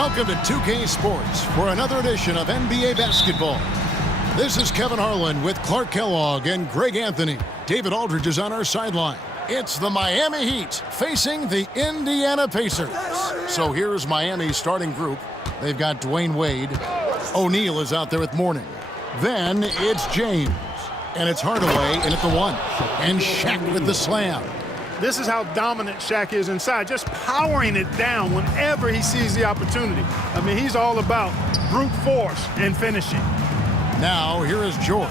Welcome to 2K Sports for another edition of NBA basketball. This is Kevin Harlan with Clark Kellogg and Greg Anthony. David Aldridge is on our sideline. It's the Miami Heat facing the Indiana Pacers. So here's Miami's starting group. They've got Dwayne Wade. O'Neal is out there with Mourning. Then it's James. And it's Hardaway in at the one. And Shaq with the slam. This is how dominant Shaq is inside, just powering it down whenever he sees the opportunity. I mean, he's all about brute force and finishing. Now, here is George.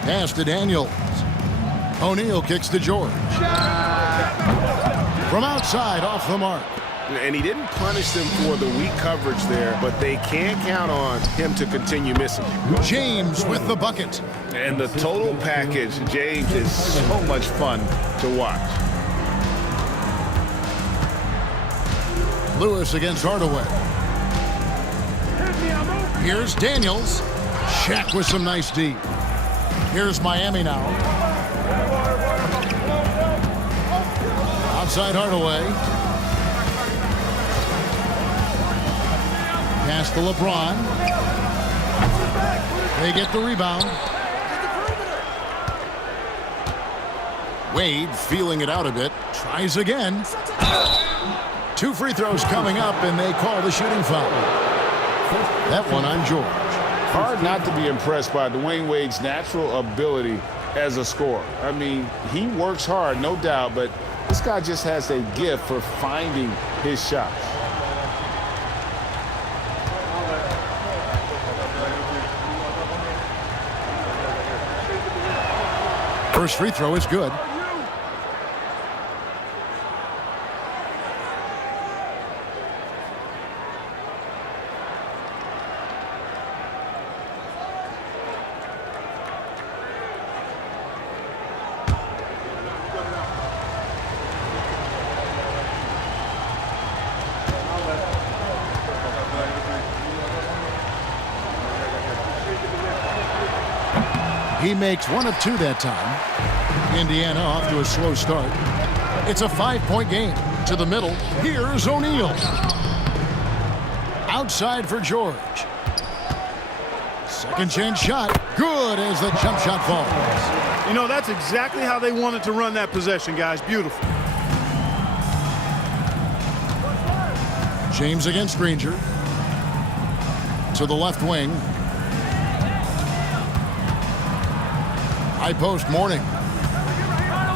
Pass to Daniels. O'Neal kicks to George. From outside, off the mark. And he didn't punish them for the weak coverage there, but they can't count on him to continue missing. James with the bucket. And the total package, James, is so much fun to watch. Lewis against Hardaway. Here's Daniels. Shaq with some nice D. Here's Miami now. Outside Hardaway. Pass to LeBron. They get the rebound. Wade feeling it out a bit. Tries again. 2 free throws coming up, and they call the shooting foul. That one on George. Hard not to be impressed by Dwayne Wade's natural ability as a scorer. I mean, he works hard, no doubt, but this guy just has a gift for finding his shots. First free throw is good. He makes 1 of 2 that time. Indiana off to a slow start. It's a 5-point game. To the middle, here's O'Neal. Outside for George. Second chance shot. Good as the jump shot falls. You know, that's exactly how they wanted to run that possession, guys. Beautiful. James against Granger. To the left wing. High post Mourning.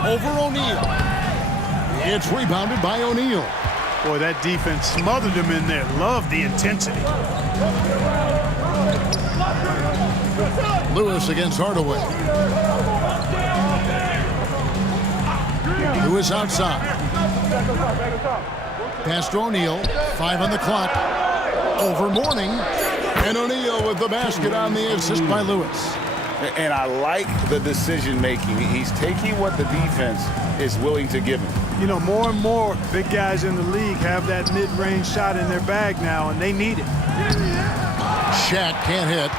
Over O'Neal. It's rebounded by O'Neal. Boy, that defense smothered him in there. Love the intensity. Lewis against Hardaway. Lewis outside. Pass to O'Neal. 5 on the clock. Over Mourning. And O'Neal with the basket on the assist by Lewis. And I like the decision-making. He's taking what the defense is willing to give him. You know, more and more big guys in the league have that mid-range shot in their bag now, and they need it. Shaq can't hit.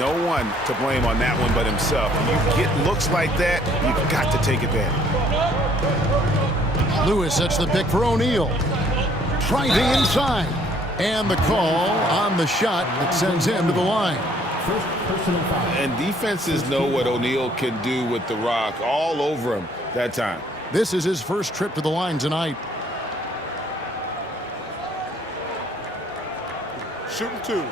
No one to blame on that one but himself. When you get looks like that, you've got to take advantage. Lewis sets the pick for O'Neal. Driving inside. And the call on the shot that sends him to the line. And defenses know what O'Neal can do with the rock all over him that time. This is his first trip to the line tonight. Shooting 2.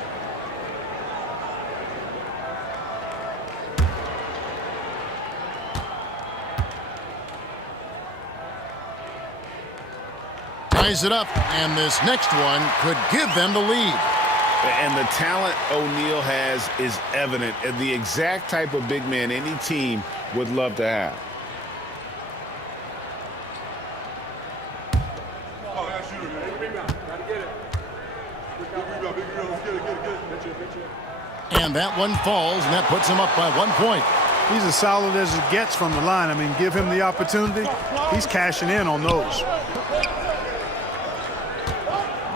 Ties it up, and this next one could give them the lead. And the talent O'Neal has is evident, and the exact type of big man any team would love to have. And that one falls, and that puts him up by 1 point. He's as solid as it gets from the line. I mean, give him the opportunity. He's cashing in on those.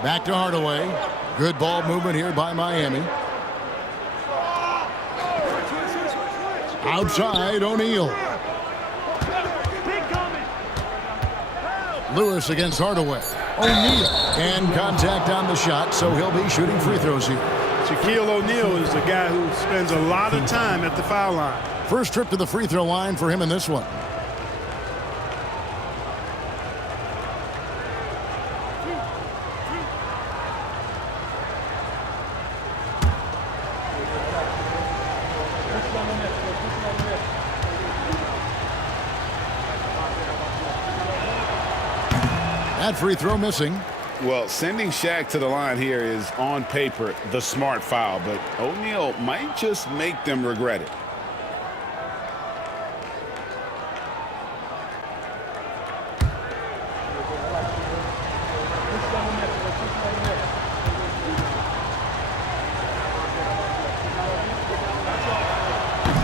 Back to Hardaway. Good ball movement here by Miami. Outside, O'Neal. Lewis against Hardaway. O'Neal. And contact on the shot, so he'll be shooting free throws here. Shaquille O'Neal is a guy who spends a lot of time at the foul line. First trip to the free throw line for him in this one. That free throw missing. Well, sending Shaq to the line here is, on paper, the smart foul, but O'Neal might just make them regret it.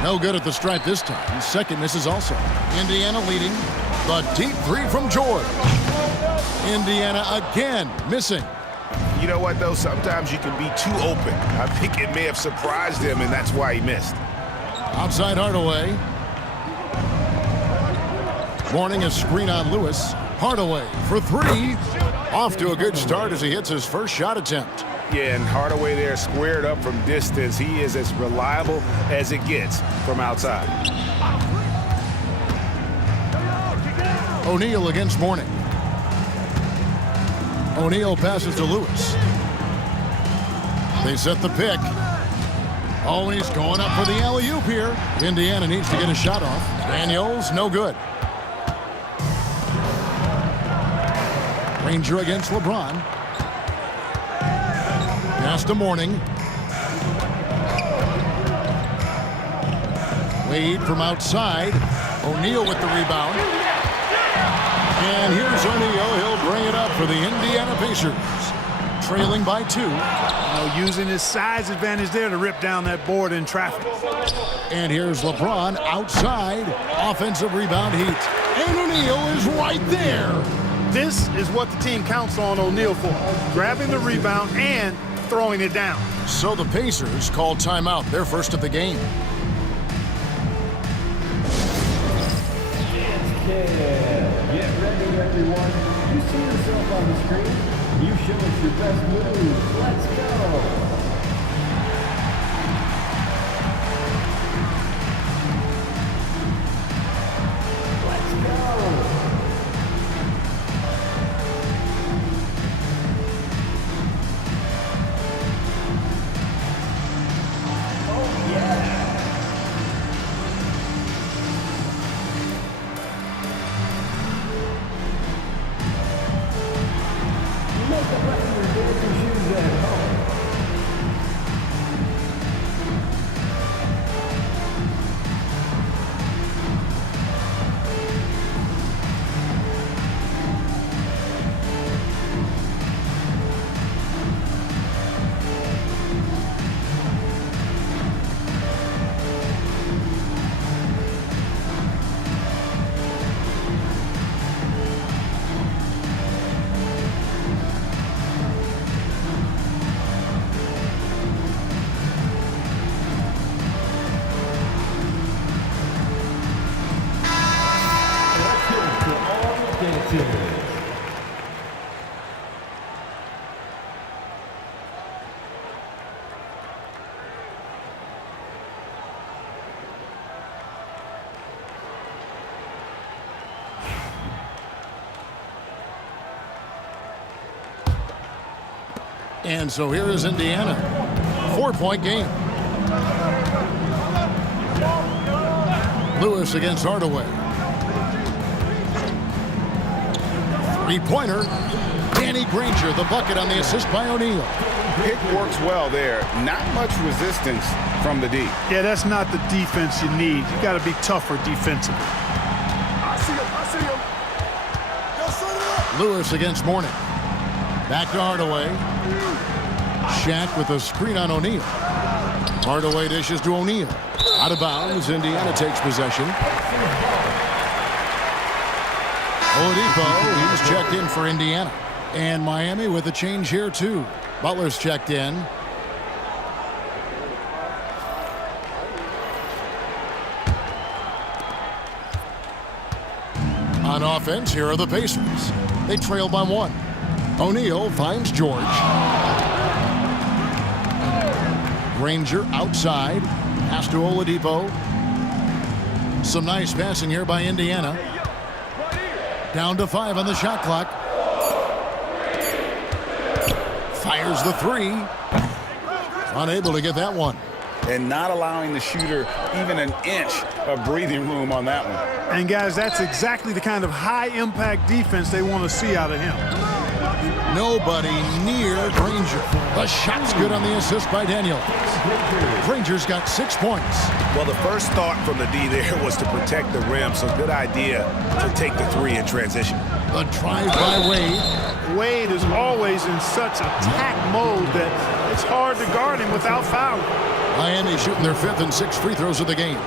No good at the stripe this time. Second misses also. Indiana leading. The deep three from George. Indiana again missing. You know what, though? Sometimes you can be too open. I think it may have surprised him, and that's why he missed. Outside Hardaway. Morning a screen on Lewis. Hardaway for three. Off to a good start as he hits his first shot attempt. Yeah, and Hardaway there squared up from distance. He is as reliable as it gets from outside. O'Neal against Morning. O'Neal passes to Lewis. They set the pick. Oh, and he's going up for the alley-oop here. Indiana needs to get a shot off. Daniels, no good. Ranger against LeBron. Pass to Morning. Wade from outside. O'Neal with the rebound. And here's O'Neal. He'll bring it up for the Indiana Pacers. Trailing by 2. Using his size advantage there to rip down that board in traffic. And here's LeBron outside. Offensive rebound Heat. And O'Neal is right there. This is what the team counts on O'Neal for. Grabbing the rebound and throwing it down. So the Pacers call timeout. They're first of the game. Get ready, everyone. You see yourself on the screen. You show us your best moves. Let's go. And so here is Indiana. 4-point game. Lewis against Hardaway. Three-pointer. Danny Granger, the bucket on the assist by O'Neal. Pick works well there. Not much resistance from the D. Yeah, that's not the defense you need. You got to be tougher defensively. Lewis against Morning. Back to Hardaway. Shaq with a screen on O'Neal. Hardaway dishes to O'Neal. Out of bounds. Indiana takes possession. Oladipo, he's checked in for Indiana. And Miami with a change here too. Butler's checked in. On offense, here are the Pacers. They trail by 1. O'Neal finds George. Granger outside. Pass to Oladipo. Some nice passing here by Indiana. Down to 5 on the shot clock. Fires the three. Unable to get that one. And not allowing the shooter even an inch of breathing room on that one. And, guys, that's exactly the kind of high-impact defense they want to see out of him. Nobody near Granger. The shot's good on the assist by Daniel. Granger's got 6 points. Well, the first thought from the D there was to protect the rim, so good idea to take the three in transition. The drive by Wade. Wade is always in such attack mode that it's hard to guard him without fouling. Miami shooting their 5th and 6th free throws of the game.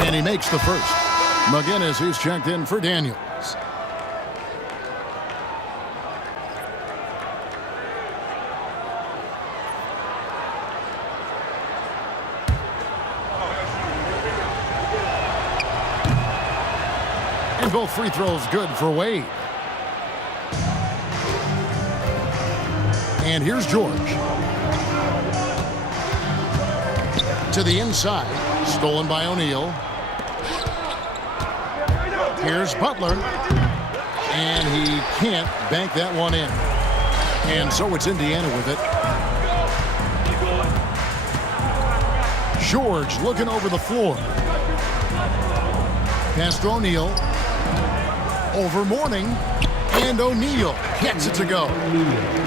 And he makes the first. McGinnis, who's checked in for Daniels. And both free throws good for Wade. And here's George. To the inside. Stolen by O'Neal. Here's Butler. And he can't bank that one in. And so it's Indiana with it. George looking over the floor. Pass to O'Neal. Over Mourning. And O'Neal gets it to go.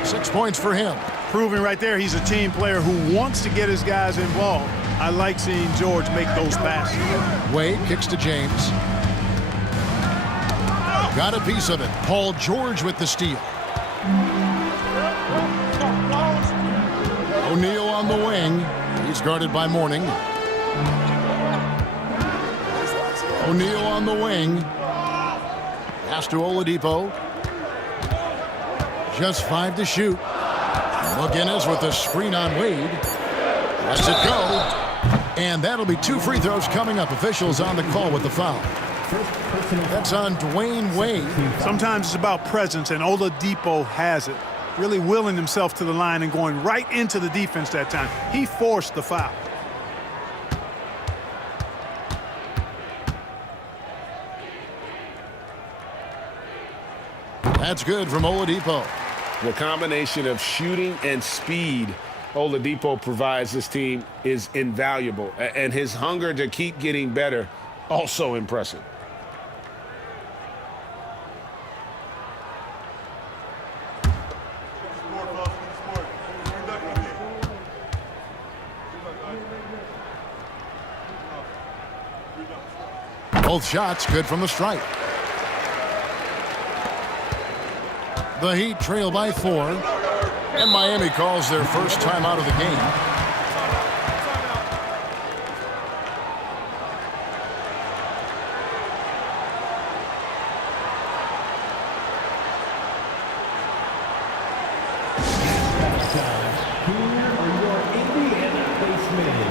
6 points for him. Proving right there he's a team player who wants to get his guys involved. I like seeing George make those passes. Wade kicks to James. Got a piece of it. Paul George with the steal. O'Neal on the wing. He's guarded by Mourning. O'Neal on the wing. Pass to Oladipo. Just 5 to shoot. McGinnis with the screen on Wade. Lets it go. And that'll be 2 free throws coming up. Officials on the call with the foul. That's on Dwayne Wade. Sometimes it's about presence, and Oladipo has it. Really willing himself to the line and going right into the defense that time. He forced the foul. That's good from Oladipo. The combination of shooting and speed Oladipo provides this team is invaluable. And his hunger to keep getting better, also impressive. Both shots good from the stripe. The Heat trail by 4. And Miami calls their first time out of the game. Here are your Indiana basemen.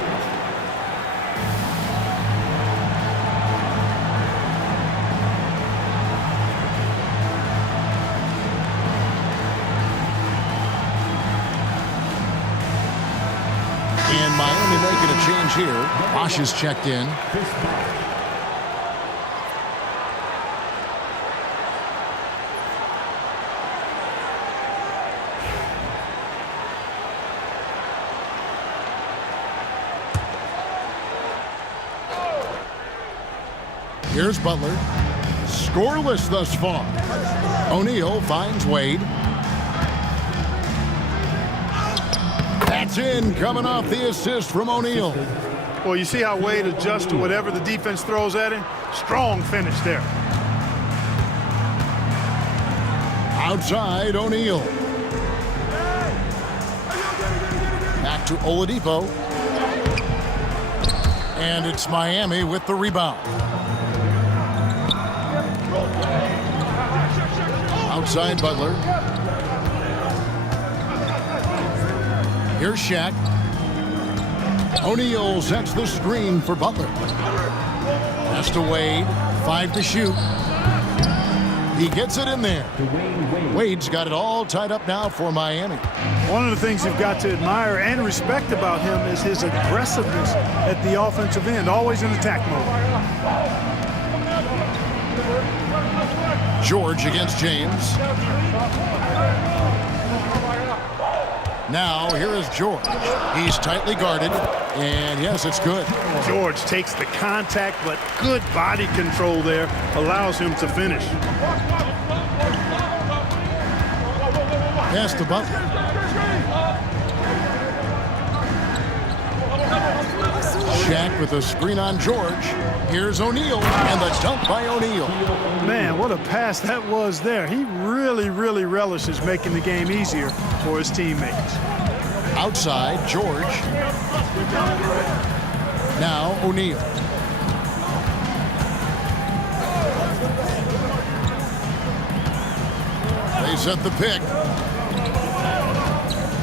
And Miami making a change here. Bosh is checked in. Here's Butler. Scoreless thus far. O'Neal finds Wade. That's in, coming off the assist from O'Neal. Well, you see how Wade adjusts to whatever the defense throws at him? Strong finish there. Outside, O'Neal. Back to Oladipo. And it's Miami with the rebound. Outside Butler. Here's Shaq. O'Neal sets the screen for Butler. Pass to Wade. 5 to shoot. He gets it in there. Wade's got it all tied up now for Miami. One of the things you've got to admire and respect about him is his aggressiveness at the offensive end, always in attack mode. George against James. Now here is George. He's tightly guarded, and yes, it's good. George takes the contact, but good body control there allows him to finish. Pass to Butler. Shaq with a screen on George. Here's O'Neal, and the dunk by O'Neal. Man, what a pass that was there. He really relishes making the game easier for his teammates. Outside, George. Now O'Neal. They set the pick.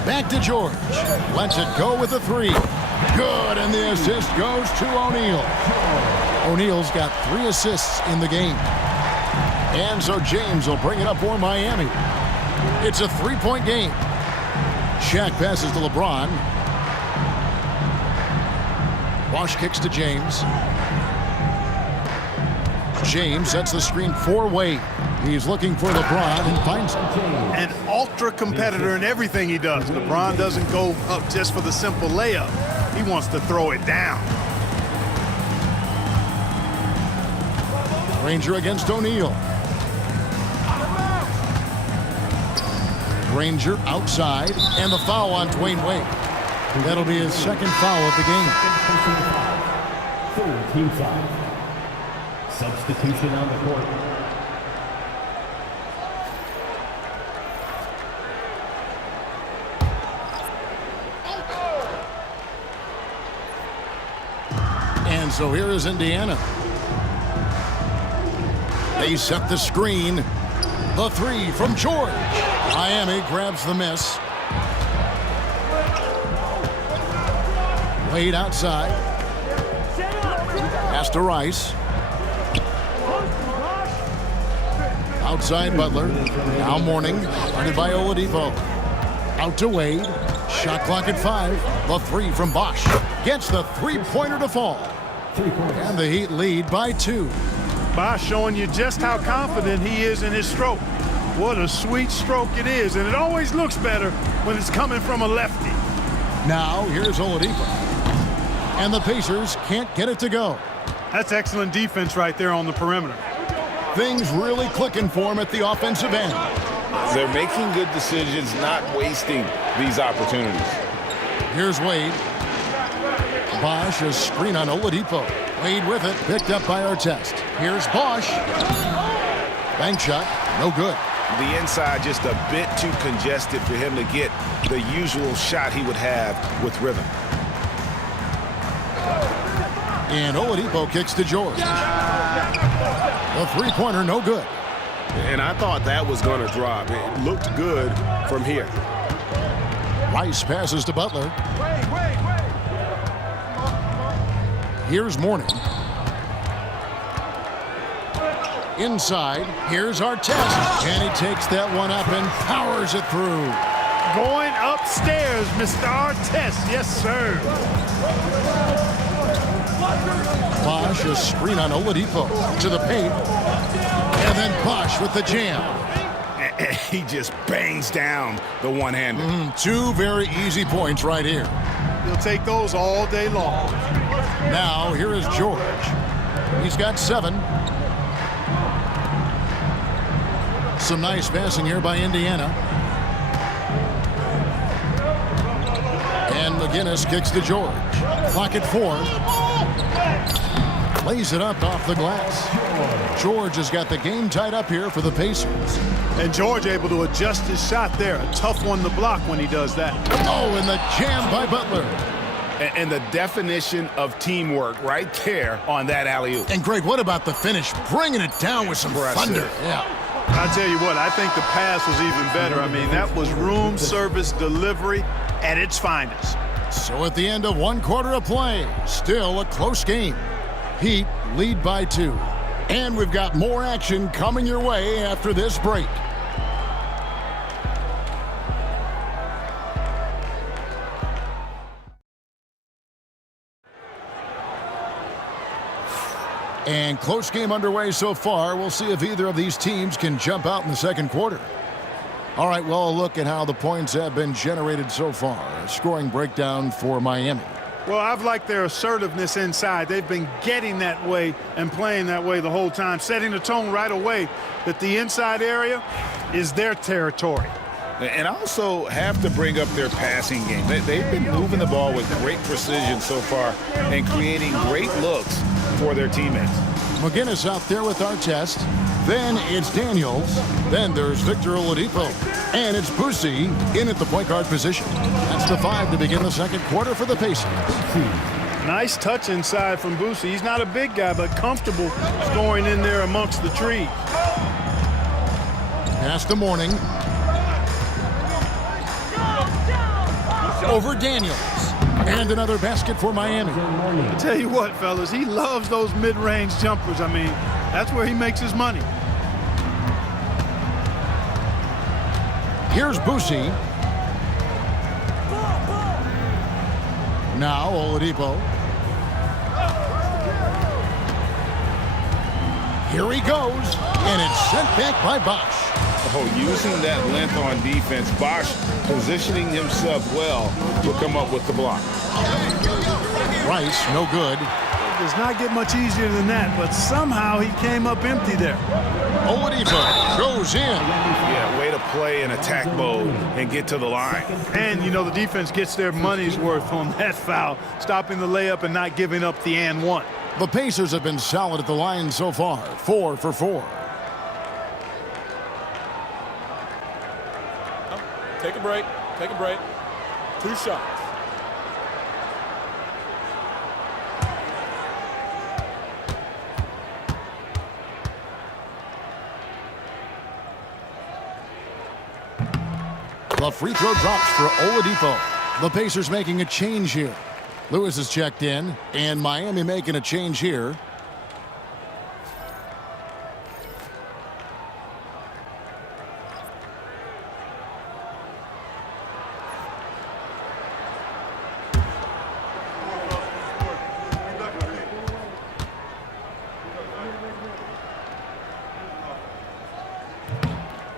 Back to George. Lets it go with a 3. Good, and the assist goes to O'Neal. O'Neal's got 3 assists in the game. And so James will bring it up for Miami. It's a 3-point game. Shaq passes to LeBron. Bosh kicks to James. James sets the screen for Wade. He's looking for LeBron and finds him. An ultra competitor in everything he does. LeBron doesn't go up just for the simple layup. He wants to throw it down. Ranger against O'Neal. Ranger outside, and the foul on Dwayne Wade. That'll be his second foul of the game. Third team foul. Substitution on the court. And so here is Indiana. They set the screen. The 3 from George. Miami grabs the miss. Wade outside. Pass to Rice. Outside Butler. Now Mourning. Guarded by Oladipo. Out to Wade. Shot clock at 5. The 3 from Bosh. Gets the 3-pointer to fall. And the Heat lead by 2. Bosh showing you just how confident he is in his stroke. What a sweet stroke it is, and it always looks better when it's coming from a lefty. Now here's Oladipo. And the Pacers can't get it to go. That's excellent defense right there on the perimeter. Things really clicking for him at the offensive end. They're making good decisions, not wasting these opportunities. Here's Wade. Bosh, a screen on Oladipo. Wade with it, picked up by Artest. Here's Bosh. Bank shot, no good. The inside just a bit too congested for him to get the usual shot he would have with rhythm. And Oladipo kicks to George. The 3-pointer, no good. And I thought that was going to drop. It looked good from here. Rice passes to Butler. Here's Mourning. Inside, here's Artest. And he takes that one up and powers it through. Going upstairs, Mr. Artest. Yes, sir. Bosh, a screen on Oladipo to the paint. And then Bosh with the jam. He just bangs down the one-hander. 2 very easy points right here. He'll take those all day long. Now, here is George. He's got 7. Some nice passing here by Indiana. And McGinnis kicks to George. Clock at 4. lays it up off the glass. George has got the game tied up here for the Pacers. And George able to adjust his shot there. A tough one to block when he does that. Oh, and the jam by Butler. And the definition of teamwork right there on that alley-oop. And Greg, what about the finish? Bringing it down with some thunder. Yeah. I tell you what, I think the pass was even better. I mean, that was room service delivery at its finest. So at the end of 1 quarter of play, still a close game. Heat lead by 2. And we've got more action coming your way after this break. And close game underway so far. We'll see if either of these teams can jump out in the second quarter. All right, well, a look at how the points have been generated so far. A scoring breakdown for Miami. Well, I've liked their assertiveness inside. They've been getting that way and playing that way the whole time, setting the tone right away that the inside area is their territory. And also have to bring up their passing game. They've been moving the ball with great precision so far and creating great looks for their teammates. McGinnis out there with Artest. Then it's Daniels. Then there's Victor Oladipo. And it's Boosie in at the point guard position. That's the 5 to begin the second quarter for the Pacers. Nice touch inside from Boosie. He's not a big guy, but comfortable scoring in there amongst the trees. Pass to Mourning. Over Daniels. And another basket for Miami. I tell you what, fellas, he loves those mid-range jumpers. I mean, that's where he makes his money. Here's Boosie. Now Oladipo. Here he goes, and it's sent back by Bosch. Oh, using that length on defense, Bosch positioning himself well to come up with the block. Rice, no good. It does not get much easier than that, but somehow he came up empty there. Oladipo goes in. Yeah, way to play in attack mode and get to the line. And, you know, the defense gets their money's worth on that foul, stopping the layup and not giving up the and one. The Pacers have been solid at the line so far, 4 for 4. Take a break. Take a break. 2 shots. The free throw drops for Oladipo. The Pacers making a change here. Lewis is checked in, and Miami making a change here.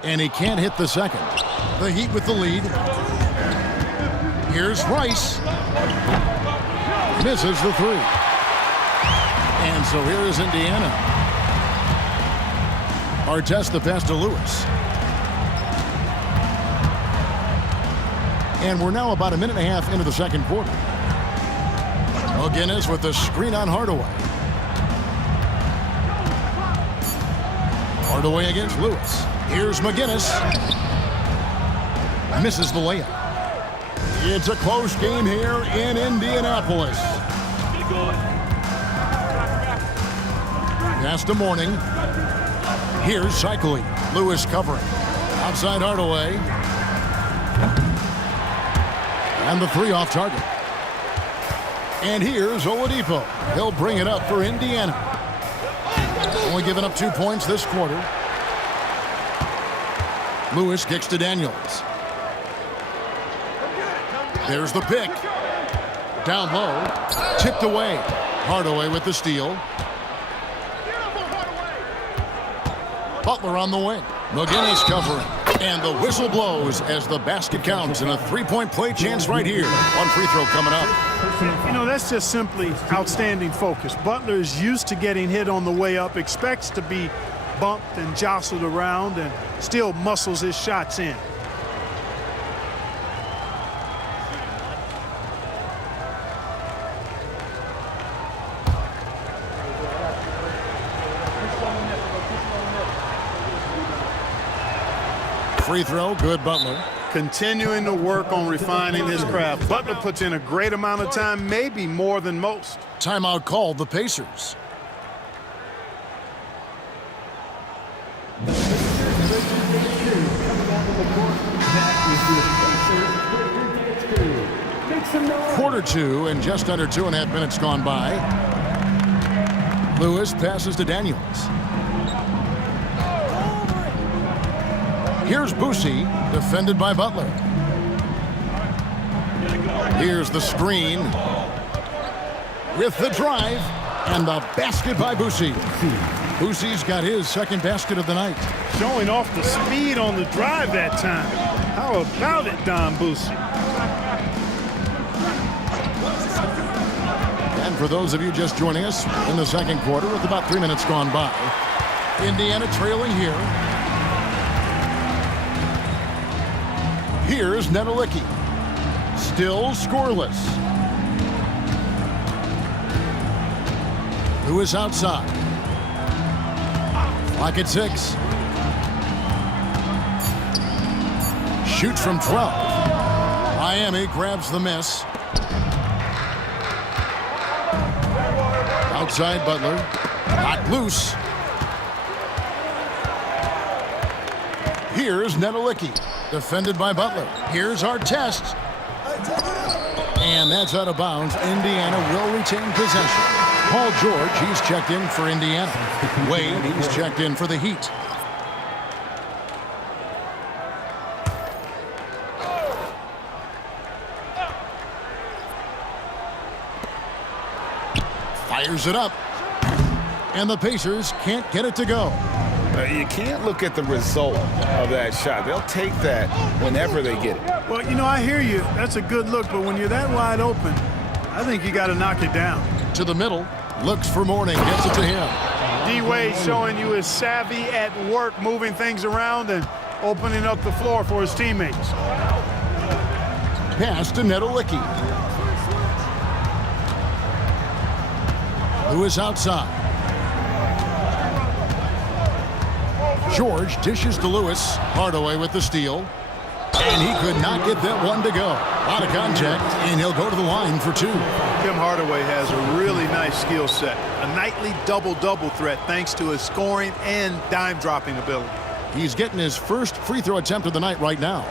And he can't hit the second. The Heat with the lead. Here's Rice. Misses the 3. And so here is Indiana. Artest the pass to Lewis. And we're now about a minute and a half into the second quarter. McGinnis with the screen on Hardaway. Hardaway against Lewis. Here's McGinnis. Misses the layup. It's a close game here in Indianapolis. Pass to Mourning. Here's Cycling. Lewis covering. Outside Hardaway. And the 3 off target. And here's Oladipo. He'll bring it up for Indiana. Only giving up 2 points this quarter. Lewis kicks to Daniels. There's the pick. Down low. Tipped away. Hardaway with the steal. Butler on the wing. McGinnis covering. And the whistle blows as the basket counts, and a 3-point play chance right here. One free throw coming up. You know, that's just simply outstanding focus. Butler is used to getting hit on the way up, expects to be bumped and jostled around, and still muscles his shots in. free throw, good Butler. Continuing to work on refining his craft. Butler puts in a great amount of time, maybe more than most. Timeout called the Pacers. Quarter two and just under 2.5 minutes gone by. Lewis passes to Daniels. Here's Boosie, defended by Butler. Here's the screen. With the drive and the basket by Boosie. Boosie's got his second basket of the night. Showing off the speed on the drive that time. How about it, Don Boosie? And for those of you just joining us in the second quarter with about 3 minutes gone by, Indiana trailing here. Here's Nedelicki. Still scoreless. Lewis outside. Clock at 6. Shoots from 12. Miami grabs the miss. Outside Butler. Not loose. Here's Nedelicki. Defended by Butler. Here's Artest. And that's out of bounds. Indiana will retain possession. Paul George, he's checked in for Indiana. Wade, he's checked in for the Heat. Fires it up. And the Pacers can't get it to go. You can't look at the result of that shot. They'll take that whenever they get it. Well, you know, I hear you. That's a good look, but when you're that wide open, I think you got to knock it down. To the middle. Looks for Mourning. Gets it to him. D-Wade showing you his savvy at work, moving things around and opening up the floor for his teammates. Pass to Nedelicki. Lewis outside. George dishes to Lewis. Hardaway with the steal. And he could not get that one to go. A lot of contact, and he'll go to the line for 2. Tim Hardaway has a really nice skill set. A nightly double-double threat thanks to his scoring and dime-dropping ability. He's getting his first free throw attempt of the night right now.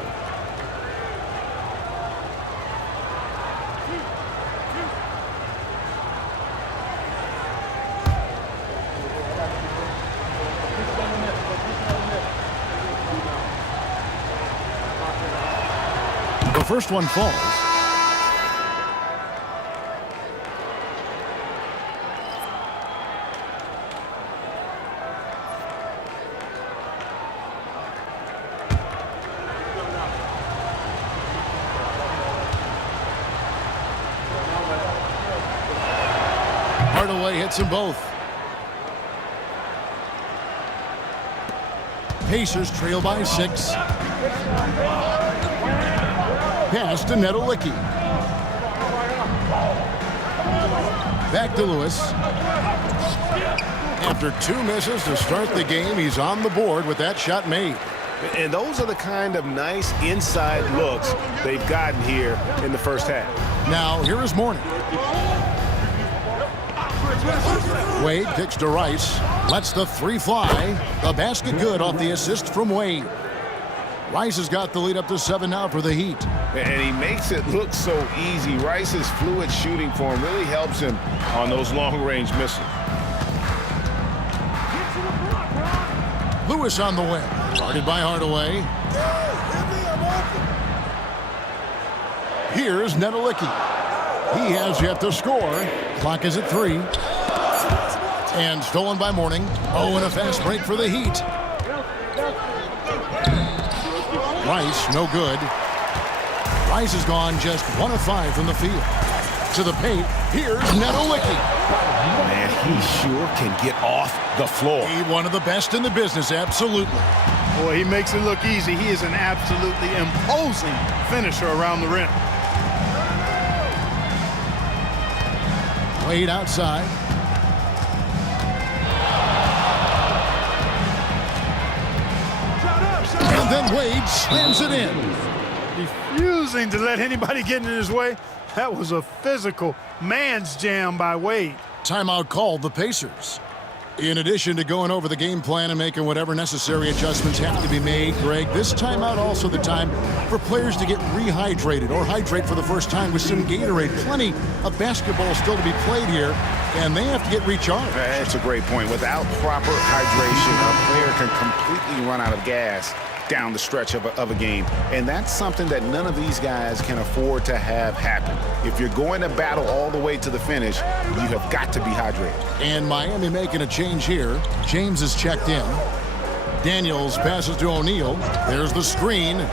The first one falls. Hardaway hits them both. Pacers trail by 6. Pass to Nedelicki. Back to Lewis. After 2 misses to start the game, he's on the board with that shot made. And those are the kind of nice inside looks they've gotten here in the first half. Now, here is Mourning. Wade kicks to Rice. Lets the 3 fly. The basket good off the assist from Wade. Rice has got the lead up to 7 now for the Heat. And he makes it look so easy. Rice's fluid shooting form really helps him on those long-range misses. Lewis on the wing. Guarded by Hardaway. Here's Nedelicki. He has yet to score. Clock is at 3. And stolen by Mourning. Oh, and a fast break for the Heat. Rice, no good. Rice has gone just 1 of 5 from the field. To the paint, here's Nedelicki. Man, he sure can get off the floor. He one of the best in the business, absolutely. Boy, he makes it look easy. He is an absolutely imposing finisher around the rim. Wade outside. And then Wade slams it in. Refusing to let anybody get in his way. That was a physical man's jam by Wade. Timeout called the Pacers. In addition to going over the game plan and making whatever necessary adjustments have to be made, Greg, this timeout also the time for players to get rehydrated or hydrate for the first time with some Gatorade. Plenty of basketball still to be played here, and they have to get recharged. That's a great point. Without proper hydration, a player can completely run out of gas down the stretch of a game. And that's something that none of these guys can afford to have happen. If you're going to battle all the way to the finish, you have got to be hydrated. And Miami making a change here. James is checked in. Daniels passes to O'Neal. There's the screen.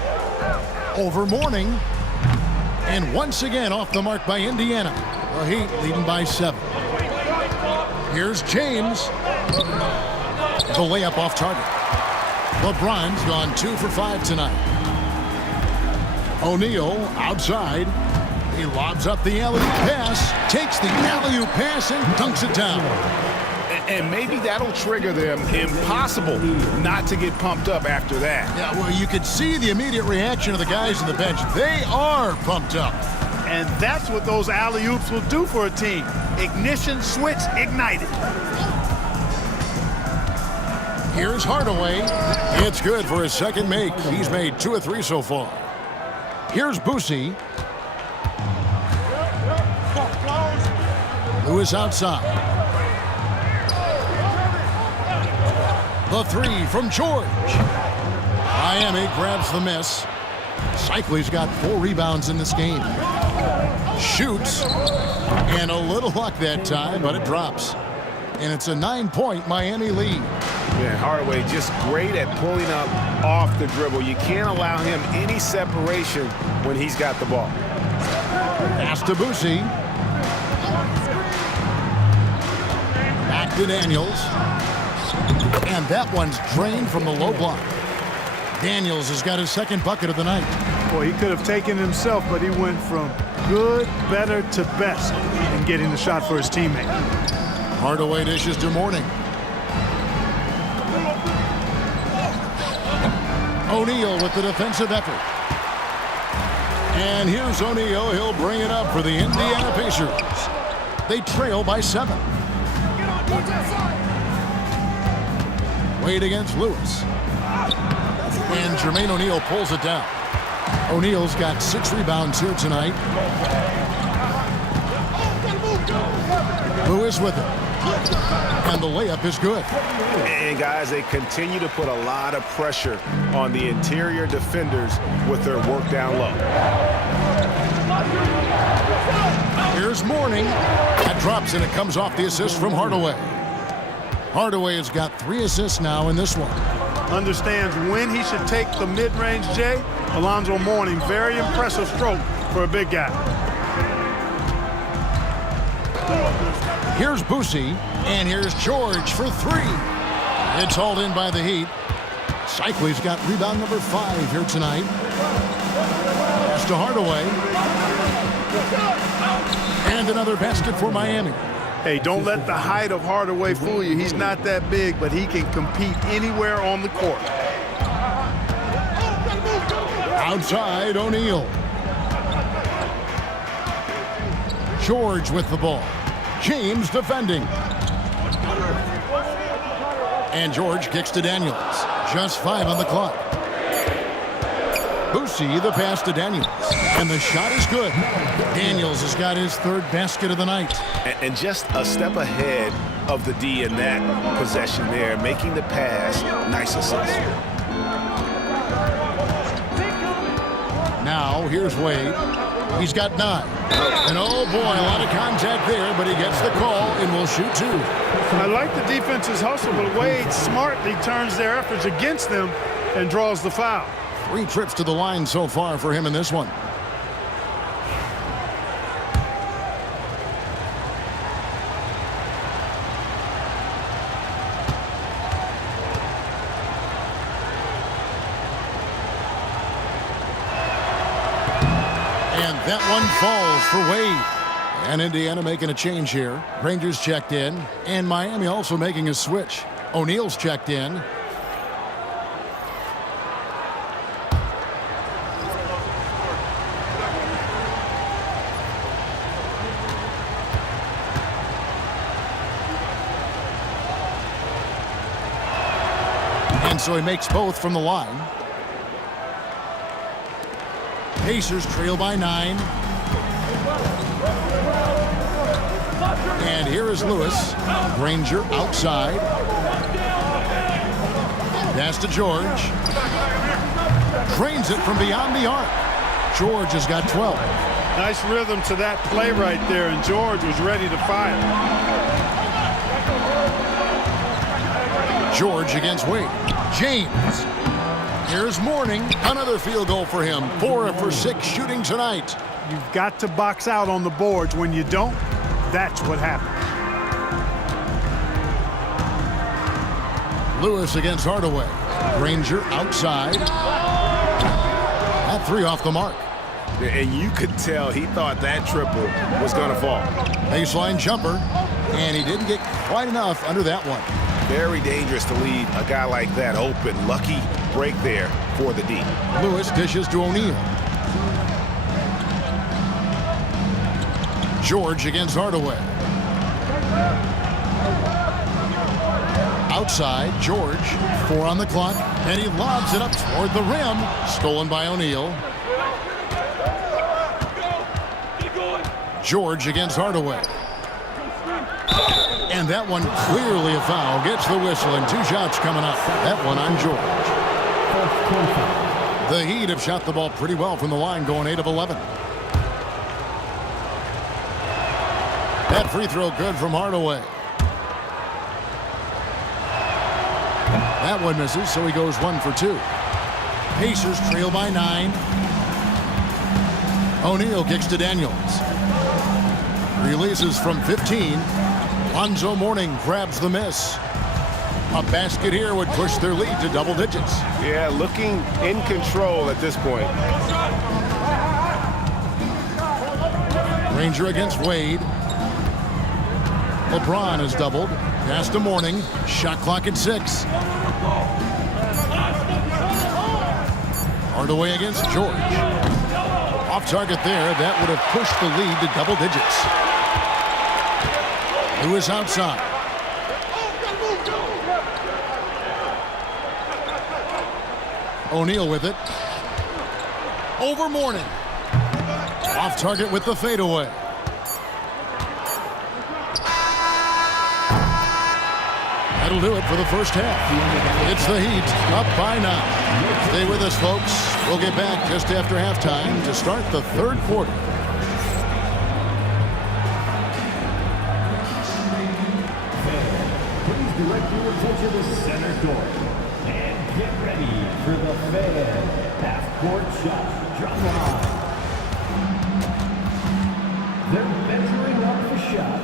Over Mourning. And once again off the mark by Indiana. The Heat leading by 7. Here's James. The layup off target. LeBron's gone 2 for 5 tonight. O'Neal outside. He lobs up the alley-oop pass, takes the alley-oop pass and dunks it down. And maybe that'll trigger them. Impossible not to get pumped up after that. Yeah, well, you could see the immediate reaction of the guys on the bench. They are pumped up. And that's what those alley-oops will do for a team. Ignition switch ignited. Here's Hardaway. It's good for his second make. He's made 2 of 3 so far. Here's Boosie. Lewis outside. The 3 from George. Miami grabs the miss. Cycly's got 4 rebounds in this game. Shoots. And a little luck that time, but it drops. And it's a 9-point Miami lead. Yeah, Hardaway just great at pulling up off the dribble. You can't allow him any separation when he's got the ball. Pass to Boosie. Back to Daniels. And that one's drained from the low block. Daniels has got his second bucket of the night. Boy, he could have taken himself, but he went from good, better to best in getting the shot for his teammate. Hardaway dishes to Mourning. O'Neal with the defensive effort. And here's O'Neal. He'll bring it up for the Indiana Pacers. They trail by 7. Wade against Lewis. And Jermaine O'Neal pulls it down. O'Neal's got 6 rebounds here tonight. Lewis with it. And the layup is good. And guys, they continue to put a lot of pressure on the interior defenders with their work down low. Here's Mourning. That drops and it comes off the assist from Hardaway. Hardaway has got 3 assists now in this one. Understands when he should take the mid-range J. Alonzo Mourning, very impressive stroke for a big guy. Here's Boosie, and here's George for 3. It's hauled in by the Heat. Cycly's got rebound number 5 here tonight. Pass to Hardaway. And another basket for Miami. Hey, don't let the height of Hardaway fool you. He's not that big, but he can compete anywhere on the court. Outside, O'Neal. George with the ball. James defending. And George kicks to Daniels. Just 5 on the clock. Boosie, the pass to Daniels. And the shot is good. Daniels has got his 3rd basket of the night. And just a step ahead of the D in that possession there, making the pass. Nice assist. Now, here's Wade. He's got 9. And oh boy, a lot of contact there, but he gets the call and will shoot 2. I like the defense's hustle, but Wade smartly turns their efforts against them and draws the foul. 3 trips to the line so far for him in this one. And that one falls for Wade. And Indiana making a change here. Rangers checked in. And Miami also making a switch. O'Neal's checked in. so he makes both from the line. Pacers trail by 9. And here is Lewis. Granger outside. Pass to George. Drains it from beyond the arc. George has got 12. Nice rhythm to that play right there, and George was ready to fire. George against Wade. James. Here's Mourning. Another field goal for him. 4 for 6 shooting tonight. You've got to box out on the boards. When you don't, that's what happens. Lewis against Hardaway. Granger outside. That 3 off the mark. And you could tell he thought that triple was going to fall. Baseline jumper. And he didn't get quite enough under that one. Very dangerous to leave a guy like that open. Lucky break there for the D. Lewis dishes to O'Neal. George against Hardaway. Outside, George. 4 on the clock. And he lobs it up toward the rim. Stolen by O'Neal. George against Hardaway. And that one clearly a foul. Gets the whistle and 2 shots coming up. That one on George. The Heat have shot the ball pretty well from the line, going 8 of 11. That free throw good from Hardaway. That one misses, so he goes 1 for 2. Pacers trail by 9. O'Neal kicks to Daniels. Releases from 15. Lonzo Mourning grabs the miss. A basket here would push their lead to double digits. Yeah, looking in control at this point. Granger against Wade. LeBron is doubled. Pass to Mourning. Shot clock at 6. Hardaway against George. Off target there. That would have pushed the lead to double digits. Lewis outside. O'Neal with it. Over Mourning. Off target with the fadeaway. That'll do it for the first half. It's the Heat up by 9. Stay with us, folks. We'll get back just after halftime to start the third quarter. Please direct your attention to center court. And get ready for the Fan half-court shot drop line. They're measuring up the shot.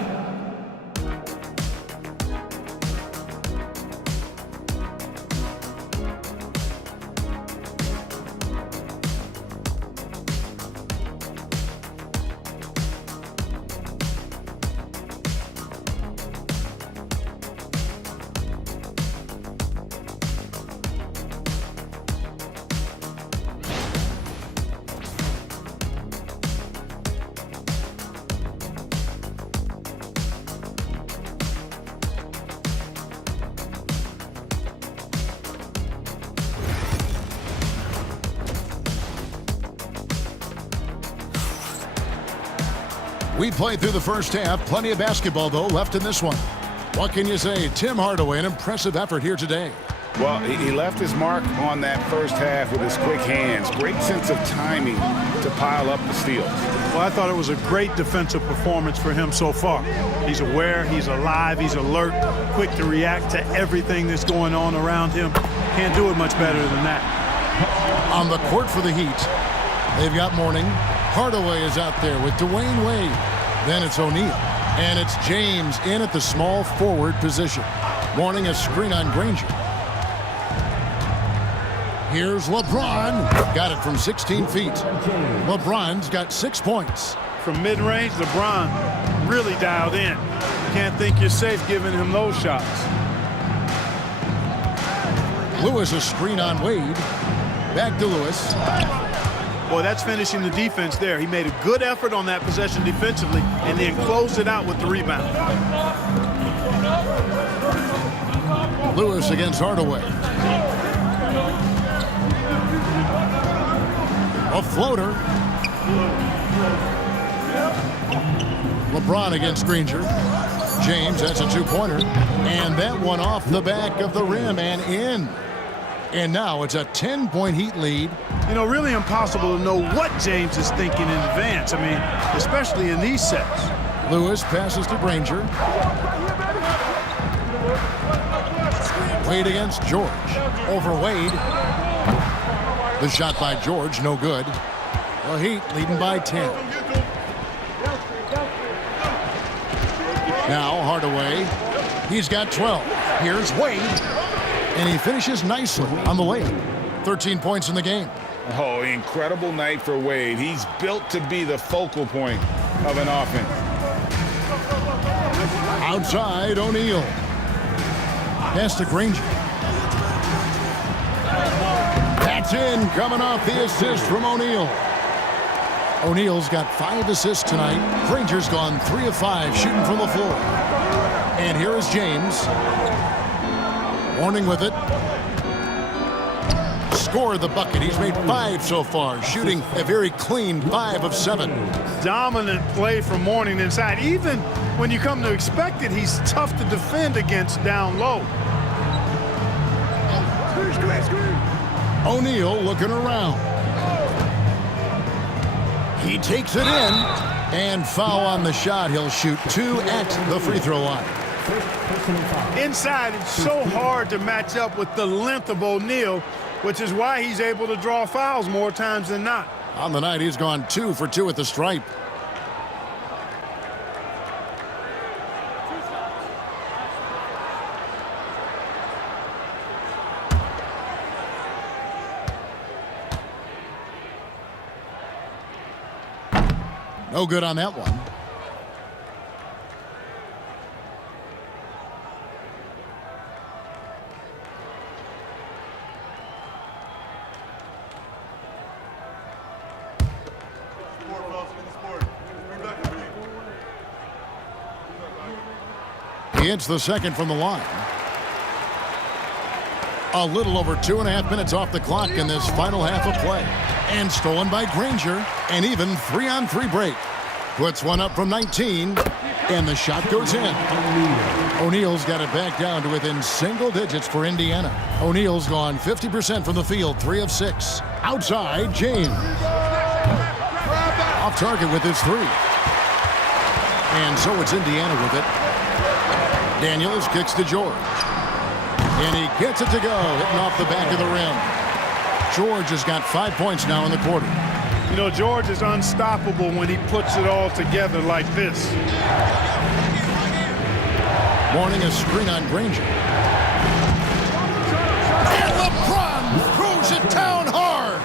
We played through the first half. Plenty of basketball, though, left in this one. What can you say? Tim Hardaway, an impressive effort here today. Well, he left his mark on that first half with his quick hands. Great sense of timing to pile up the steals. Well, I thought it was a great defensive performance for him so far. He's aware, he's alive, he's alert, quick to react to everything that's going on around him. Can't do it much better than that. On the court for the Heat, they've got Mourning. Hardaway is out there with Dwayne Wade. Then it's O'Neal. And it's James in at the small forward position. Mourning a screen on Granger. Here's LeBron. Got it from 16 feet. LeBron's got 6 points. From mid-range, LeBron really dialed in. Can't think you're safe giving him those shots. Lewis a screen on Wade. Back to Lewis. Boy, that's finishing the defense there. He made a good effort on that possession defensively and then closed it out with the rebound. Lewis against Hardaway. A floater. LeBron against Granger. James, that's a two-pointer. And that one off the back of the rim and in. And now it's a 10-point Heat lead. You know, really impossible to know what James is thinking in advance. I mean, especially in these sets. Lewis passes to Granger. Wade against George. Over Wade. The shot by George, no good. The Heat leading by 10. Now Hardaway. He's got 12. Here's Wade. And he finishes nicely on the layup. 13 points in the game. Oh, incredible night for Wade. He's built to be the focal point of an offense. Outside, O'Neal. Pass to Granger. That's in, coming off the assist from O'Neal. O'Neal's got 5 assists tonight. Granger's gone 3 of 5 shooting from the floor. And here is James. Warning with it. Score the bucket. He's made 5 so far, shooting a very clean 5 of 7. Dominant play from Mourning inside. Even when you come to expect it, he's tough to defend against down low. O'Neal looking around. He takes it in, and foul on the shot. He'll shoot 2 at the free throw line. Inside, it's so hard to match up with the length of O'Neal, which is why he's able to draw fouls more times than not. On the night, he's gone 2 for 2 at the stripe. No good on that one. He hits the second from the line. A little over 2.5 minutes off the clock in this final half of play. And stolen by Granger. An even 3-on-3 break. Puts one up from 19. And the shot goes in. O'Neal's got it back down to within single digits for Indiana. O'Neal's gone 50% from the field, 3 of 6. Outside, James. Off target with his 3. And so it's Indiana with it. Daniels kicks to George. And he gets it to go, hitting off the back of the rim. George has got 5 points now in the quarter. You know, George is unstoppable when he puts it all together like this. Mourning a screen on Granger. And LeBron throws it down hard.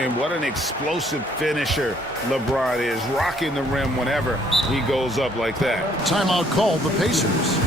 And what an explosive finisher LeBron is, rocking the rim whenever he goes up like that. Timeout called the Pacers.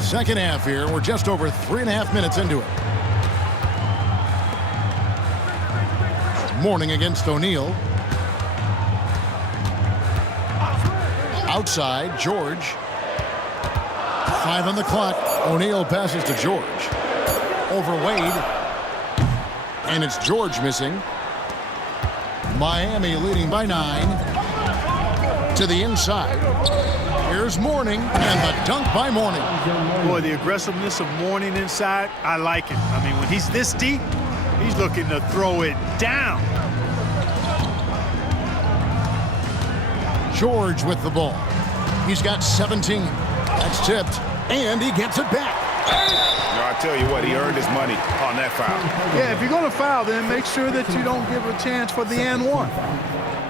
Second half here. We're just over 3.5 minutes into it. Mourning against O'Neal. Outside, George. 5 on the clock. O'Neal passes to George. Over Wade. And it's George missing. Miami leading by 9. To the inside. Here's Mourning, and the dunk by Mourning. Boy, the aggressiveness of Mourning inside, I like it. I mean, when he's this deep, he's looking to throw it down. George with the ball. He's got 17. That's tipped, and he gets it back. I tell you what, he earned his money on that foul. Yeah, if you're going to foul, then make sure that you don't give a chance for the and one.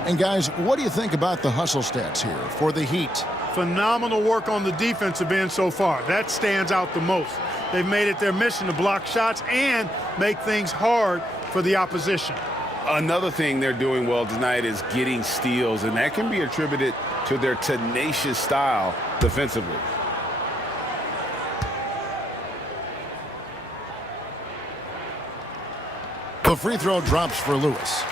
And guys, what do you think about the hustle stats here for the Heat? Phenomenal work on the defensive end so far. That stands out the most. They've made it their mission to block shots and make things hard for the opposition. Another thing they're doing well tonight is getting steals, and that can be attributed to their tenacious style defensively. The free throw drops for Lewis.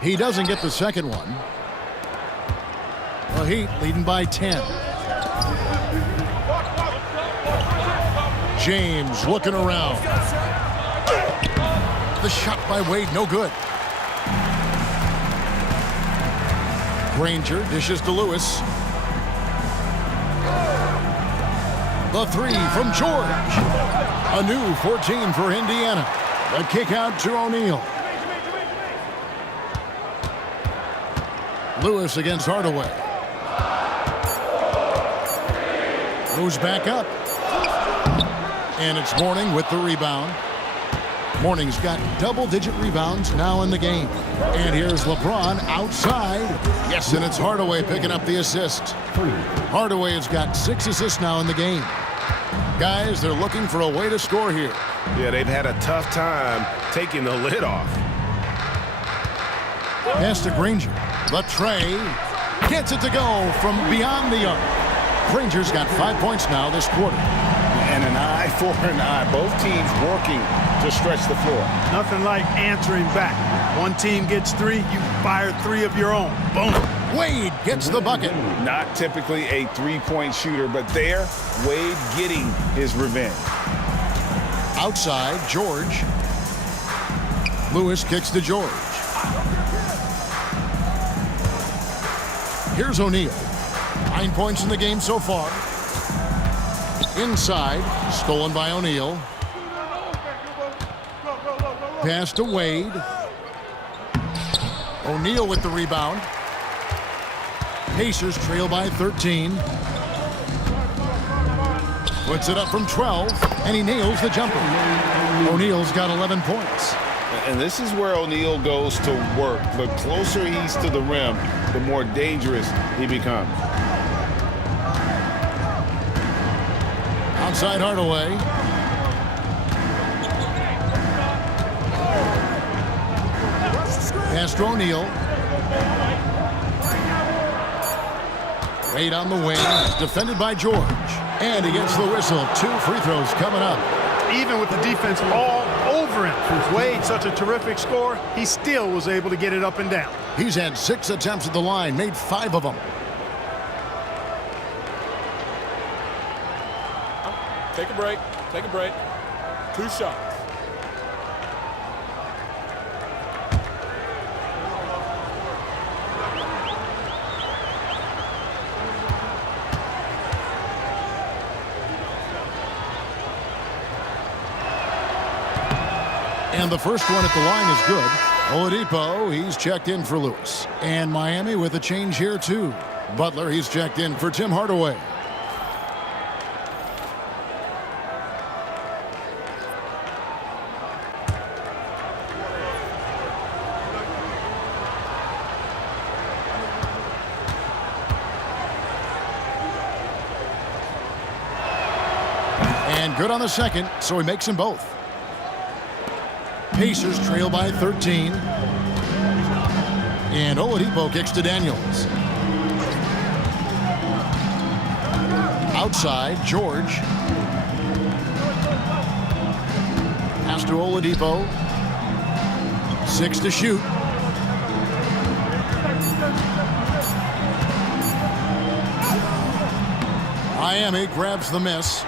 He doesn't get the second one. The Heat leading by 10. James looking around. The shot by Wade, no good. Granger dishes to Lewis. The three from George. A new 14 for Indiana. The kick out to O'Neal. Lewis against Hardaway. Goes back up. And it's Mourning with the rebound. Mourning's got double-digit rebounds now in the game. And here's LeBron outside. Yes, and it's Hardaway picking up the assist. Hardaway has got 6 assists now in the game. Guys, they're looking for a way to score here. Yeah, they've had a tough time taking the lid off. Pass to Granger. The tray. Gets it to go from beyond the arc. Granger's got 5 points now this quarter. And an eye for an eye. Both teams working to stretch the floor. Nothing like answering back. One team gets 3, you fire 3 of your own. Boom. Wade gets the bucket. Not typically a three-point shooter, but there, Wade getting his revenge. Outside, George. Lewis kicks to George. Here's O'Neal. 9 points in the game so far. Inside, stolen by O'Neal. Pass to Wade. O'Neal with the rebound. Pacers trail by 13. Puts it up from 12, and he nails the jumper. O'Neal's got 11 points. And this is where O'Neal goes to work. The closer he's to the rim, the more dangerous he becomes. Outside Hardaway. Pass to O'Neal. Wade on the wing, defended by George. And he gets the whistle. 2 free throws coming up. Even with the defense all over him, Wade, such a terrific scorer, he still was able to get it up and down. He's had 6 attempts at the line, made 5 of them. Take a break. Take a break. 2 shots. And the first one at the line is good. Oladipo, he's checked in for Lewis. And Miami with a change here, too. Butler, he's checked in for Tim Hardaway. And good on the second, so he makes them both. Pacers trail by 13. And Oladipo kicks to Daniels. Outside, George. Pass to Oladipo. 6 to shoot. Miami grabs the miss.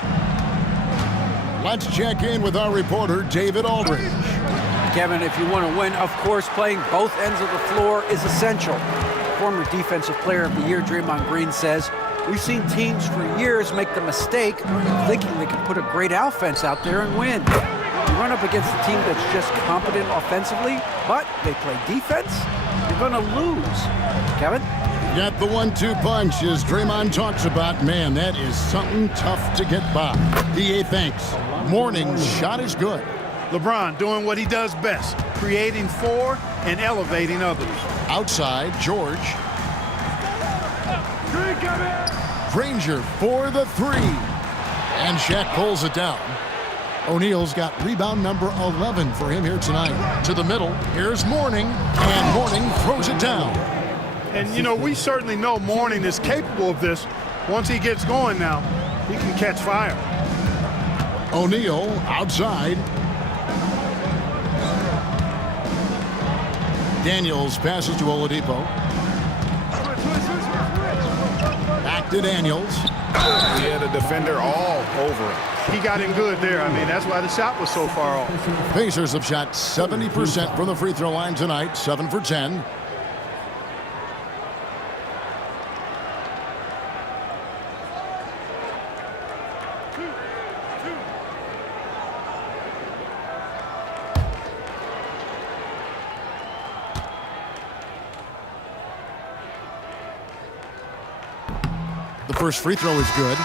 Let's check in with our reporter, David Aldridge. Kevin, if you want to win, of course, playing both ends of the floor is essential. Former Defensive Player of the Year Draymond Green says, We've seen teams for years make the mistake of thinking they can put a great offense out there and win. You run up against a team that's just competent offensively, but they play defense, you're going to lose. Kevin? Got the 1-2 punch, as Draymond talks about. Man, that is something tough to get by. DA thanks. Morning's shot is good. LeBron doing what he does best, creating for and elevating others. Outside, George. Granger for the three. And Shaq pulls it down. O'Neal's got rebound number 11 for him here tonight. To the middle, here's Mourning, and Mourning throws it down. And, you know, we certainly know Mourning is capable of this. Once he gets going now, he can catch fire. O'Neal outside. Daniels passes to Oladipo. Back to Daniels. He had a defender all over him. He got him good there. I mean, that's why the shot was so far off. Pacers have shot 70% from the free throw line tonight, 7 for 10. The first free throw is good.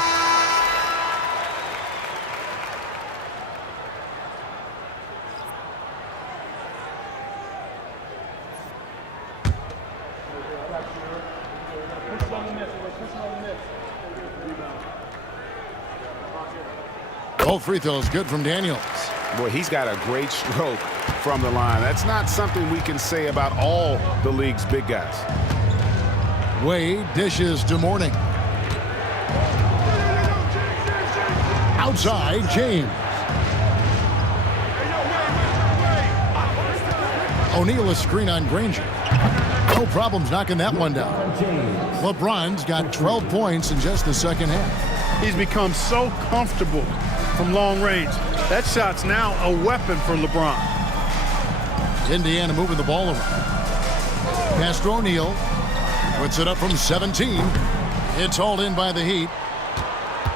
Both free throws good from Daniels. Boy, he's got a great stroke from the line. That's not something we can say about all the league's big guys. Wade dishes to Mourning. Outside, James. O'Neal a screen on Granger. No problems knocking that one down. LeBron's got 12 points in just the second half. He's become so comfortable from long range. That shot's now a weapon for LeBron. Indiana moving the ball around. Pass to O'Neal. Puts it up from 17. It's hauled in by the Heat.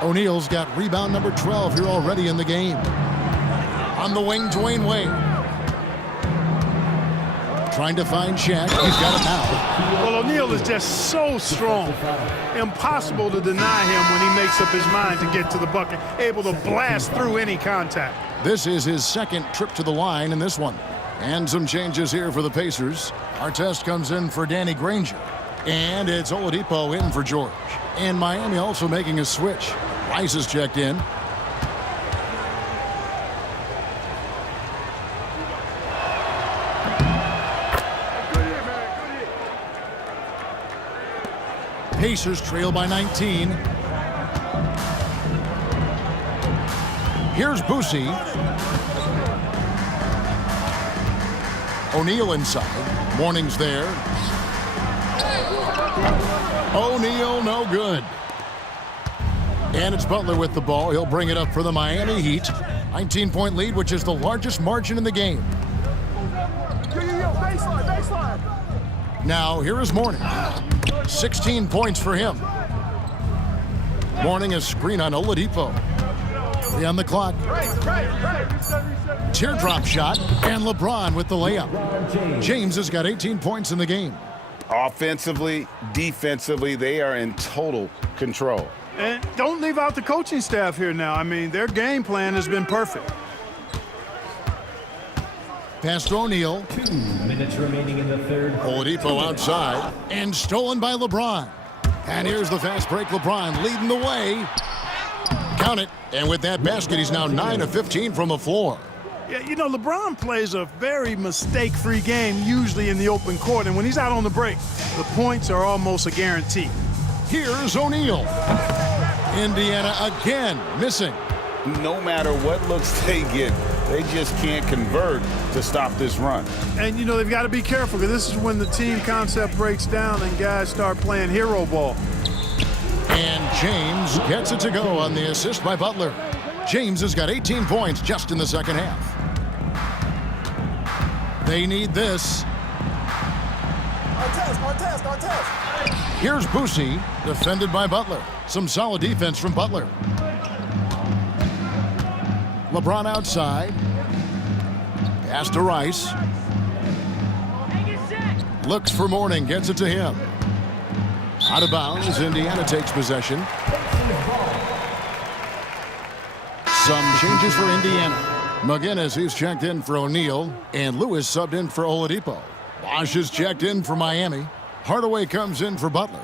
O'Neal's got rebound number 12 here already in the game. On the wing, Dwayne Wade. Trying to find Shaq. He's got it now. Well, O'Neal is just so strong. Impossible to deny him when he makes up his mind to get to the bucket. Able to blast through any contact. This is his second trip to the line in this one. And some changes here for the Pacers. Artest comes in for Danny Granger. And it's Oladipo in for George. And Miami also making a switch. Rice is checked in. Pacers trail by 19. Here's Boosie. O'Neal inside. Mourning's there. O'Neal no good. And it's Butler with the ball. He'll bring it up for the Miami Heat. 19-point lead, which is the largest margin in the game. Now, here is Mourning. 16 points for him. Mourning a screen on Oladipo. 3 on the clock. Teardrop shot, and LeBron with the layup. James has got 18 points in the game. Offensively, defensively, they are in total control. And don't leave out the coaching staff here now. I mean, their game plan has been perfect. Pass to O'Neal. 2 minutes remaining in the third. Oladipo outside, and stolen by LeBron. And here's the fast break. LeBron leading the way. Count it. And with that basket, he's now 9 of 15 from the floor. Yeah, you know, LeBron plays a very mistake-free game, usually in the open court. And when he's out on the break, the points are almost a guarantee. Here's O'Neal. Indiana again missing. No matter what looks they get, they just can't convert to stop this run. And, you know, they've got to be careful because this is when the team concept breaks down and guys start playing hero ball. And James gets it to go on the assist by Butler. James has got 18 points just in the second half. They need this. Here's Boosie, defended by Butler. Some solid defense from Butler. LeBron outside. Pass to Rice. Looks for Mourning, gets it to him. Out of bounds, Indiana takes possession. Some changes for Indiana. McGinnis is checked in for O'Neal, and Lewis subbed in for Oladipo. Bosh is checked in for Miami. Hardaway comes in for Butler.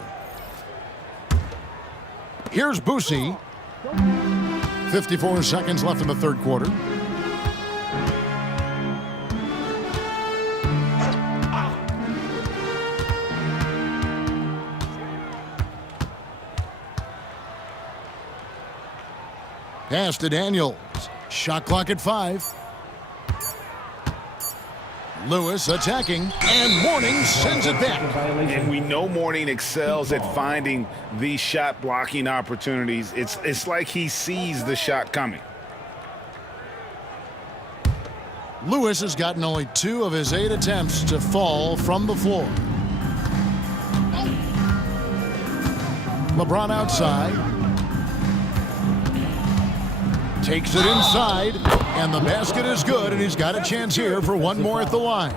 Here's Boosie. 54 seconds left in the third quarter. Pass to Daniels. Shot clock at 5. Lewis attacking, and Mourning sends it back. And we know Mourning excels at finding these shot blocking opportunities. It's like he sees the shot coming. Lewis has gotten only 2 of his 8 attempts to fall from the floor. LeBron outside. Takes it inside, and the basket is good, and he's got a chance here for one more at the line.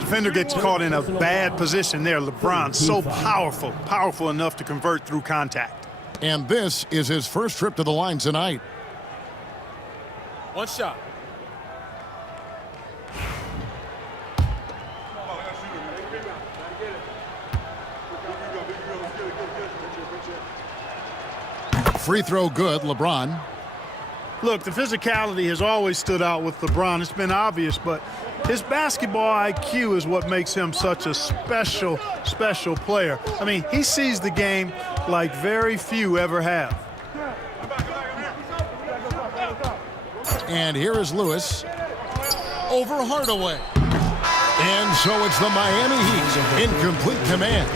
Defender gets caught in a bad position there. LeBron, so powerful enough to convert through contact. And this is his first trip to the line tonight. One shot. Free throw good, LeBron. Look, the physicality has always stood out with LeBron. It's been obvious, but his basketball IQ is what makes him such a special player. I mean, he sees the game like very few ever have. And here is Lewis over Hardaway. And so it's the Miami Heat in complete command.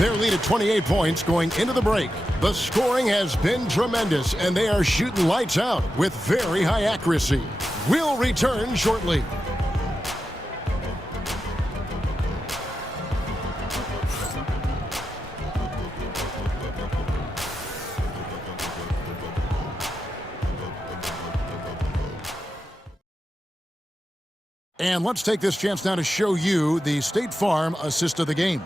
Their lead at 28 points going into the break. The scoring has been tremendous, and they are shooting lights out with very high accuracy. We'll return shortly. And let's take this chance now to show you the State Farm assist of the game.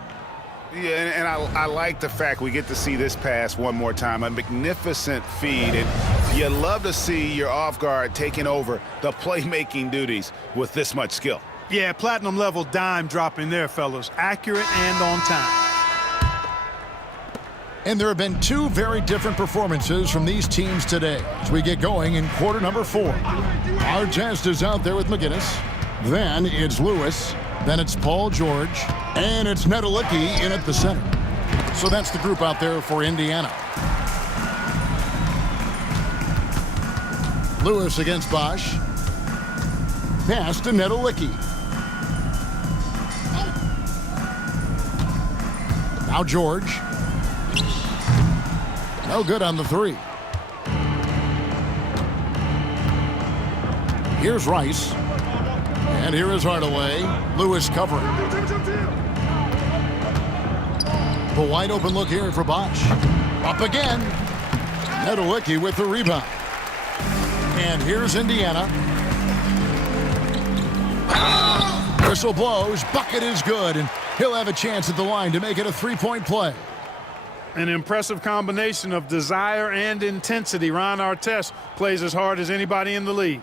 Yeah, and I like the fact we get to see this pass one more time. A magnificent feed, and you love to see your off guard taking over the playmaking duties with this much skill. Yeah, platinum level dime dropping there, fellas. Accurate and on time. And there have been 2 very different performances from these teams today as we get going in quarter number 4. Artest is out there with McGinnis. Then it's Lewis. Then it's Paul George. And it's Nedelicki in at the center. So that's the group out there for Indiana. Lewis against Bosh. Pass to Nedelicki. Now George. No good on the 3. Here's Rice. And here is Hardaway. Lewis covering. The wide open look here for Bosh. Up again. Nedelicki with the rebound. And here's Indiana. Whistle blows. Bucket is good. And he'll have a chance at the line to make it a 3-point play. An impressive combination of desire and intensity. Ron Artest plays as hard as anybody in the league.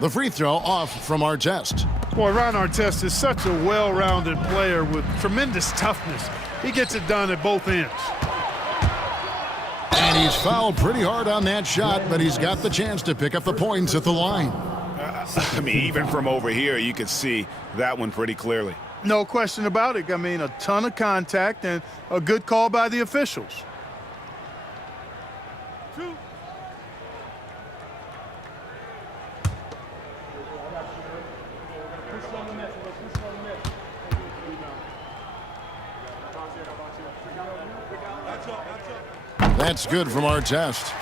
The free throw off from Artest. Boy, Ron Artest is such a well-rounded player with tremendous toughness. He gets it done at both ends. And he's fouled pretty hard on that shot, but he's got the chance to pick up the points at the line. I mean, even from over here, you could see that one pretty clearly. No question about it. I mean, a ton of contact and a good call by the officials. That's good from Artest.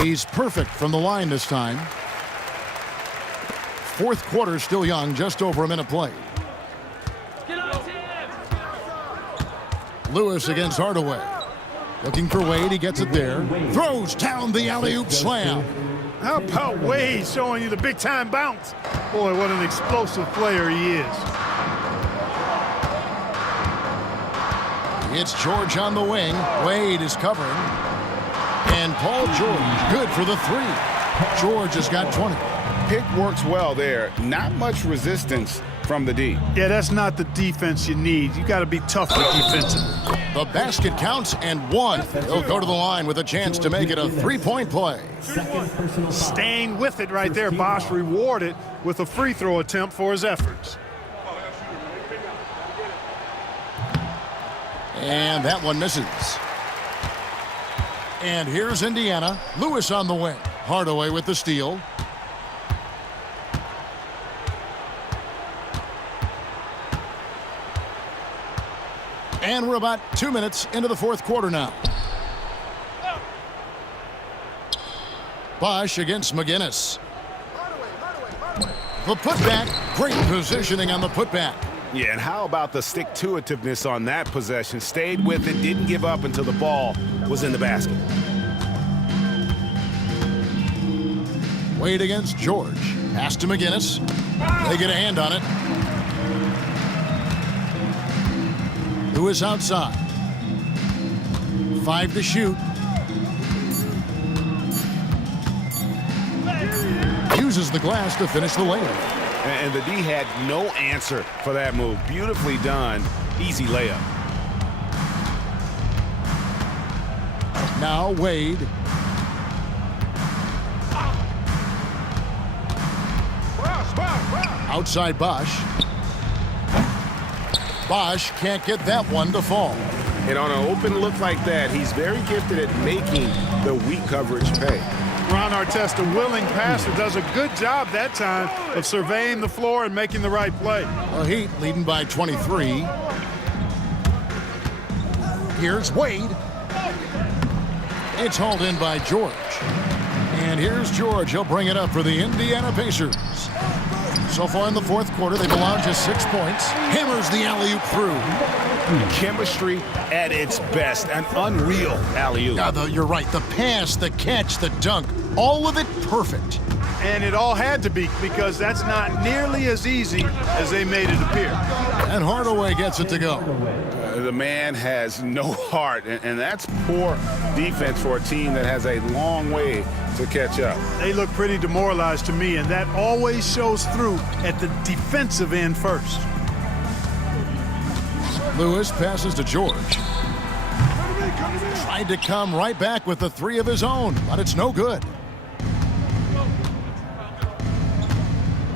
He's perfect from the line this time. Fourth quarter still young, just over a minute played. Lewis against Hardaway. Looking for Wade, he gets it there. Throws down the alley-oop slam. How about Wade showing you the big-time bounce? Boy, what an explosive player he is. It's George on the wing. Wade is covering. And Paul George, good for the three. George has got 20. Pick works well there. Not much resistance from the D. Yeah, that's not the defense you need. You got to be tougher defensively. The basket counts and one. He'll go to the line with a chance to make it a three-point play. Staying with it right there. Bosch rewarded with a free throw attempt for his efforts. And that one misses. And here's Indiana. Lewis on the wing. Hardaway with the steal. And we're about 2 minutes into the fourth quarter now. Bosch against McGinnis. The putback. Great positioning on the putback. Yeah, and how about the stick-to-itiveness on that possession? Stayed with it, didn't give up until the ball was in the basket. Wade against George. Pass to McGinnis. They get a hand on it. Lewis outside. 5 to shoot. Uses the glass to finish the layup. And the D had no answer for that move. Beautifully done. Easy layup. Now Wade. Outside Bosch. Bosch can't get that one to fall. And on an open look like that, he's very gifted at making the weak coverage pay. Ron Artest, a willing passer, does a good job that time of surveying the floor and making the right play. The Heat leading by 23. Here's Wade. It's hauled in by George. And here's George. He'll bring it up for the Indiana Pacers. So far in the fourth quarter, they've allowed just 6 points. Hammers the alley-oop through. Chemistry at its best. An unreal alley-oop. You're right. The pass, the catch, the dunk, all of it perfect. And it all had to be, because that's not nearly as easy as they made it appear. And Hardaway gets it to go. The man has no heart, and that's poor defense for a team that has a long way to catch up. They look pretty demoralized to me, and that always shows through at the defensive end first. Lewis passes to George. Tried to come right back with the three of his own, but it's no good.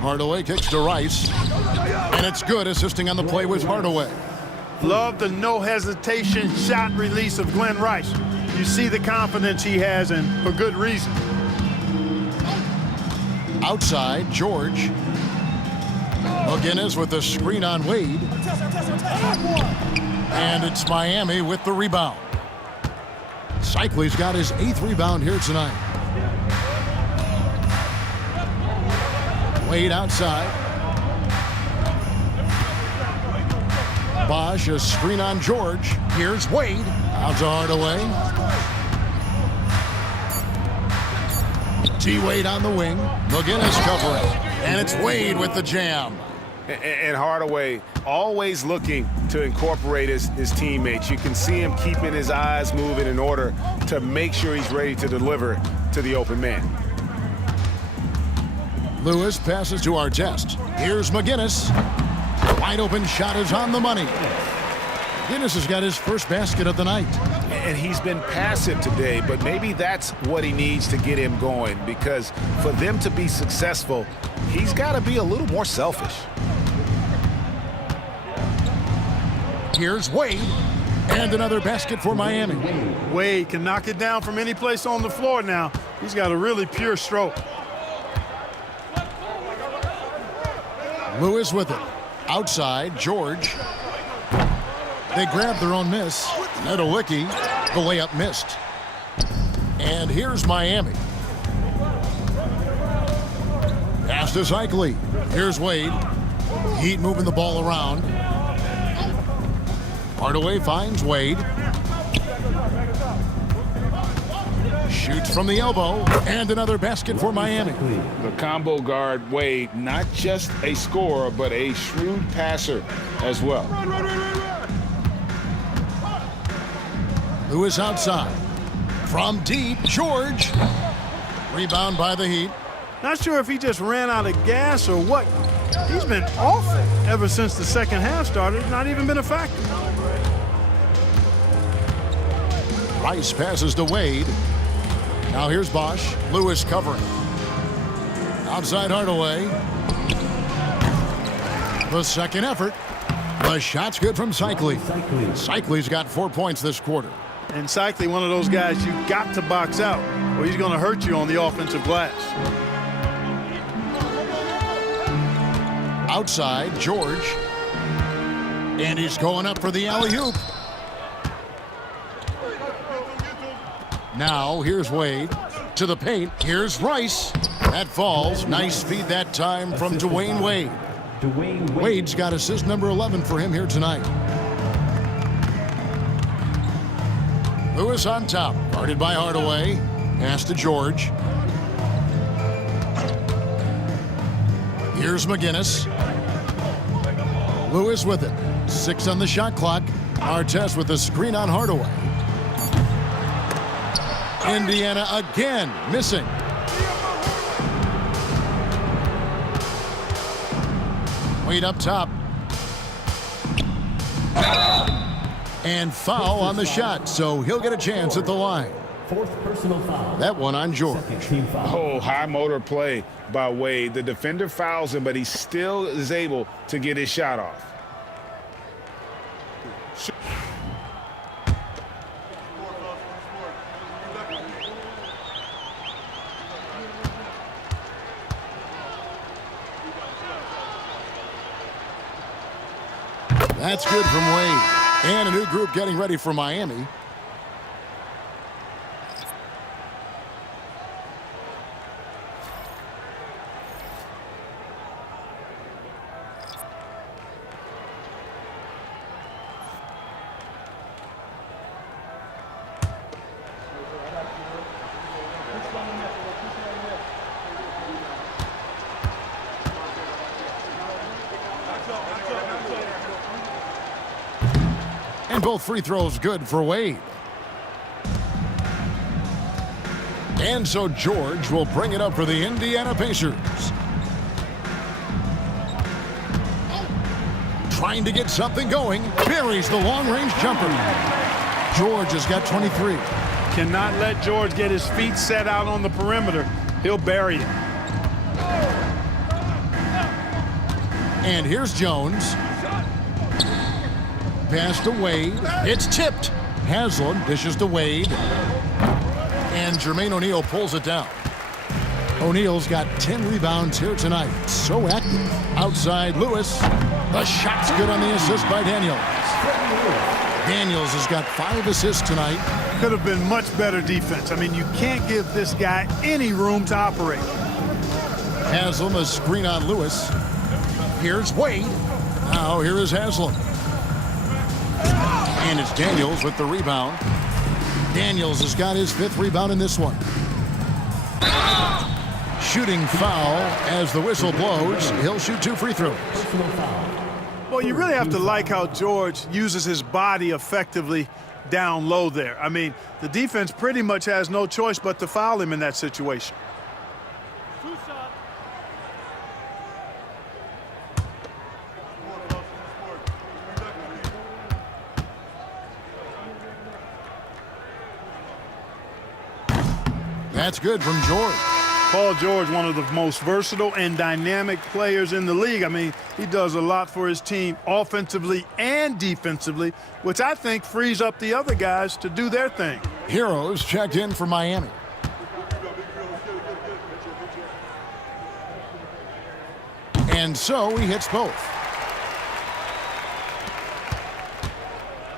Hardaway kicks to Rice, and it's good, assisting on the play with Hardaway. Love the no-hesitation shot release of Glenn Rice. You see the confidence he has, and for good reason. Outside, George. McGinnis with the screen on Wade. And it's Miami with the rebound. Cycley's got his 8th rebound here tonight. Wade outside. Bosch, a screen on George. Here's Wade. Out to Hardaway. T-Wade on the wing. McGinnis covering. And it's Wade with the jam. And Hardaway always looking to incorporate his teammates. You can see him keeping his eyes moving in order to make sure he's ready to deliver to the open man. Lewis passes to Artest. Here's McGinnis. Wide open shot is on the money. Guinness has got his first basket of the night. And he's been passive today, but maybe that's what he needs to get him going, because for them to be successful, he's got to be a little more selfish. Here's Wade, and another basket for Miami. Wade can knock it down from any place on the floor now. He's got a really pure stroke. Lewis with it. Outside, George. They grab their own miss. Nedolicki, the layup missed. And here's Miami. Pass to Cycli. Here's Wade. Heat moving the ball around. Hardaway finds Wade. Shoots from the elbow. And another basket for Miami. The combo guard, Wade, not just a scorer, but a shrewd passer as well. Lewis outside. From deep, George. Rebound by the Heat. Not sure if he just ran out of gas or what. He's been awful ever since the second half started. Not even been a factor. Rice passes to Wade. Now here's Bosch. Lewis covering. Outside Hardaway. The second effort. The shot's good from Cycli. Cycli's got 4 points this quarter. And Cycli, one of those guys you got to box out, or he's going to hurt you on the offensive glass. Outside, George. And he's going up for the alley-oop. Now, here's Wade. To the paint, here's Rice. That falls. Nice feed that time from Dwayne Wade. Wade's got assist number 11 for him here tonight. Lewis on top, guarded by Hardaway. Pass to George. Here's McGinnis. Lewis with it. 6 on the shot clock. Artest with the screen on Hardaway. Indiana again missing. Wade up top. And foul on the shot, so he'll get a chance at the line. Fourth personal foul. That one on George. Second team foul. Oh, high motor play by Wade. The defender fouls him, but he still is able to get his shot off. That's good from Wade. And a new group getting ready for Miami. And both free throws good for Wade. And so George will bring it up for the Indiana Pacers. Trying to get something going. Buries the long-range jumper. George has got 23. Cannot let George get his feet set out on the perimeter. He'll bury it. And here's Jones. Pass to Wade. It's tipped. Haslam dishes to Wade. And Jermaine O'Neal pulls it down. O'Neal's got 10 rebounds here tonight. So active. Outside Lewis. The shot's good on the assist by Daniels. Daniels has got 5 assists tonight. Could have been much better defense. I mean, you can't give this guy any room to operate. Haslam a screen on Lewis. Here's Wade. Now here is Haslam. And it's Daniels with the rebound. Daniels has got his 5th rebound in this one. Shooting foul as the whistle blows. He'll shoot 2 free throws. Well, you really have to like how George uses his body effectively down low there. I mean, the defense pretty much has no choice but to foul him in that situation. That's good from George. Paul George, one of the most versatile and dynamic players in the league. I mean, he does a lot for his team offensively and defensively, which I think frees up the other guys to do their thing. Heroes checked in for Miami. And so he hits both.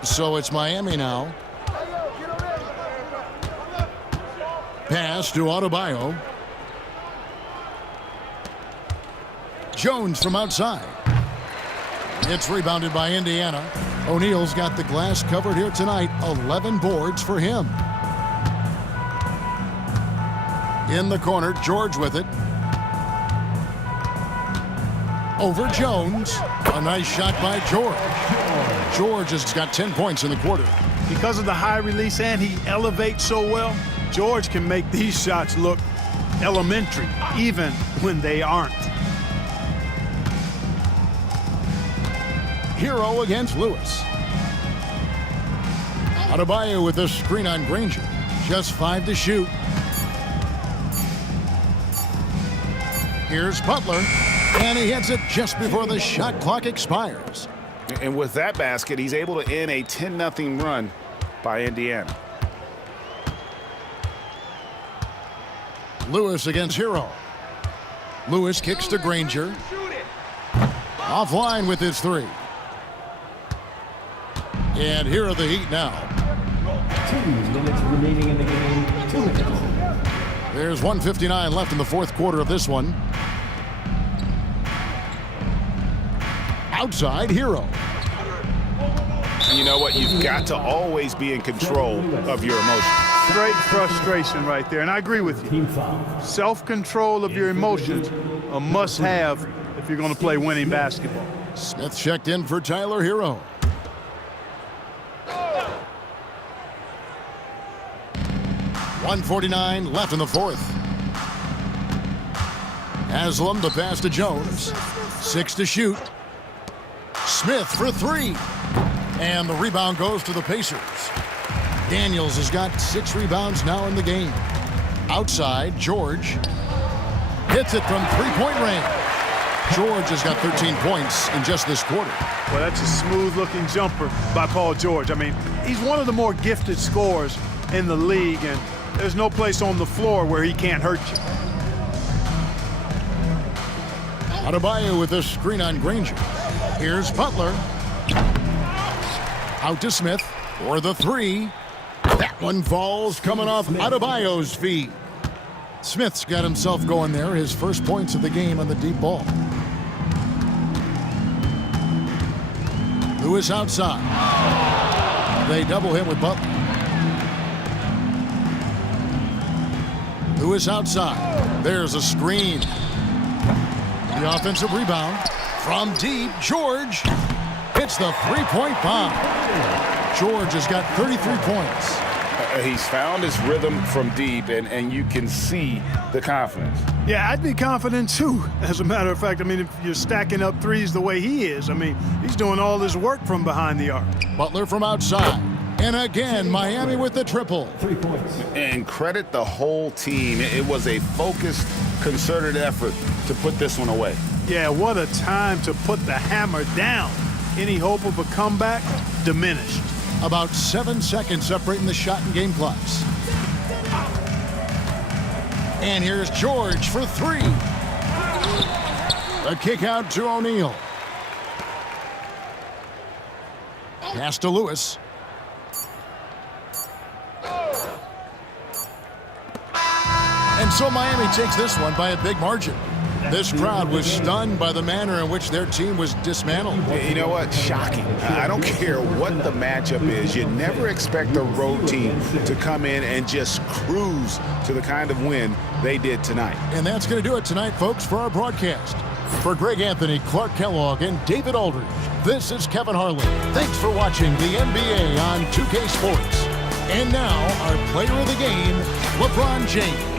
So it's Miami now. Pass to Adebayo. Jones from outside. It's rebounded by Indiana. O'Neal's got the glass covered here tonight. 11 boards for him. In the corner, George with it. Over Jones. A nice shot by George. George has got 10 points in the quarter. Because of the high release and he elevates so well, George can make these shots look elementary, even when they aren't. Hero against Lewis. Adebayo with a screen on Granger. Just 5 to shoot. Here's Butler, and he hits it just before the shot clock expires. And with that basket, he's able to end a 10-0 run by Indiana. Lewis against Hero. Lewis kicks to Granger. Offline with his 3. And here are the Heat now. 2 minutes remaining in the game. 2 minutes. There's 1:59 left in the fourth quarter of this one. Outside, Hero. You know what? You've got to always be in control of your emotions. Great frustration right there, and I agree with you. Team foul. Self-control of your emotions, a must-have if you're going to play winning basketball. Smith checked in for Tyler Hero. .149 left in the fourth. Haslam the pass to Jones. 6 to shoot. Smith for 3. And the rebound goes to the Pacers. Daniels has got 6 rebounds now in the game. Outside, George hits it from three-point range. George has got 13 points in just this quarter. Well, that's a smooth-looking jumper by Paul George. I mean, he's one of the more gifted scorers in the league, and there's no place on the floor where he can't hurt you. Adebayo with a screen on Granger. Here's Butler. Out to Smith for the 3. That one falls coming off Adebayo's feet. Smith's got himself going there. His first points of the game on the deep ball. Lewis outside. They double him with Butler. Lewis outside. There's a screen. The offensive rebound from deep. George hits the three-point bomb. George has got 33 points. He's found his rhythm from deep, and you can see the confidence. Yeah, I'd be confident too. As a matter of fact, I mean, if you're stacking up threes the way he is, I mean, he's doing all this work from behind the arc. Butler from outside. And again, Miami with the triple. 3 points. And credit the whole team. It was a focused, concerted effort to put this one away. Yeah, what a time to put the hammer down. Any hope of a comeback diminished. About 7 seconds separating the shot and game clocks. And here's George for 3. A kick out to O'Neal. Pass to Lewis. And so Miami takes this one by a big margin. This crowd was stunned by the manner in which their team was dismantled. You know what? Shocking. I don't care what the matchup is. You never expect a road team to come in and just cruise to the kind of win they did tonight. And that's going to do it tonight, folks, for our broadcast. For Greg Anthony, Clark Kellogg, and David Aldridge, this is Kevin Harlan. Thanks for watching the NBA on 2K Sports. And now, our player of the game, LeBron James.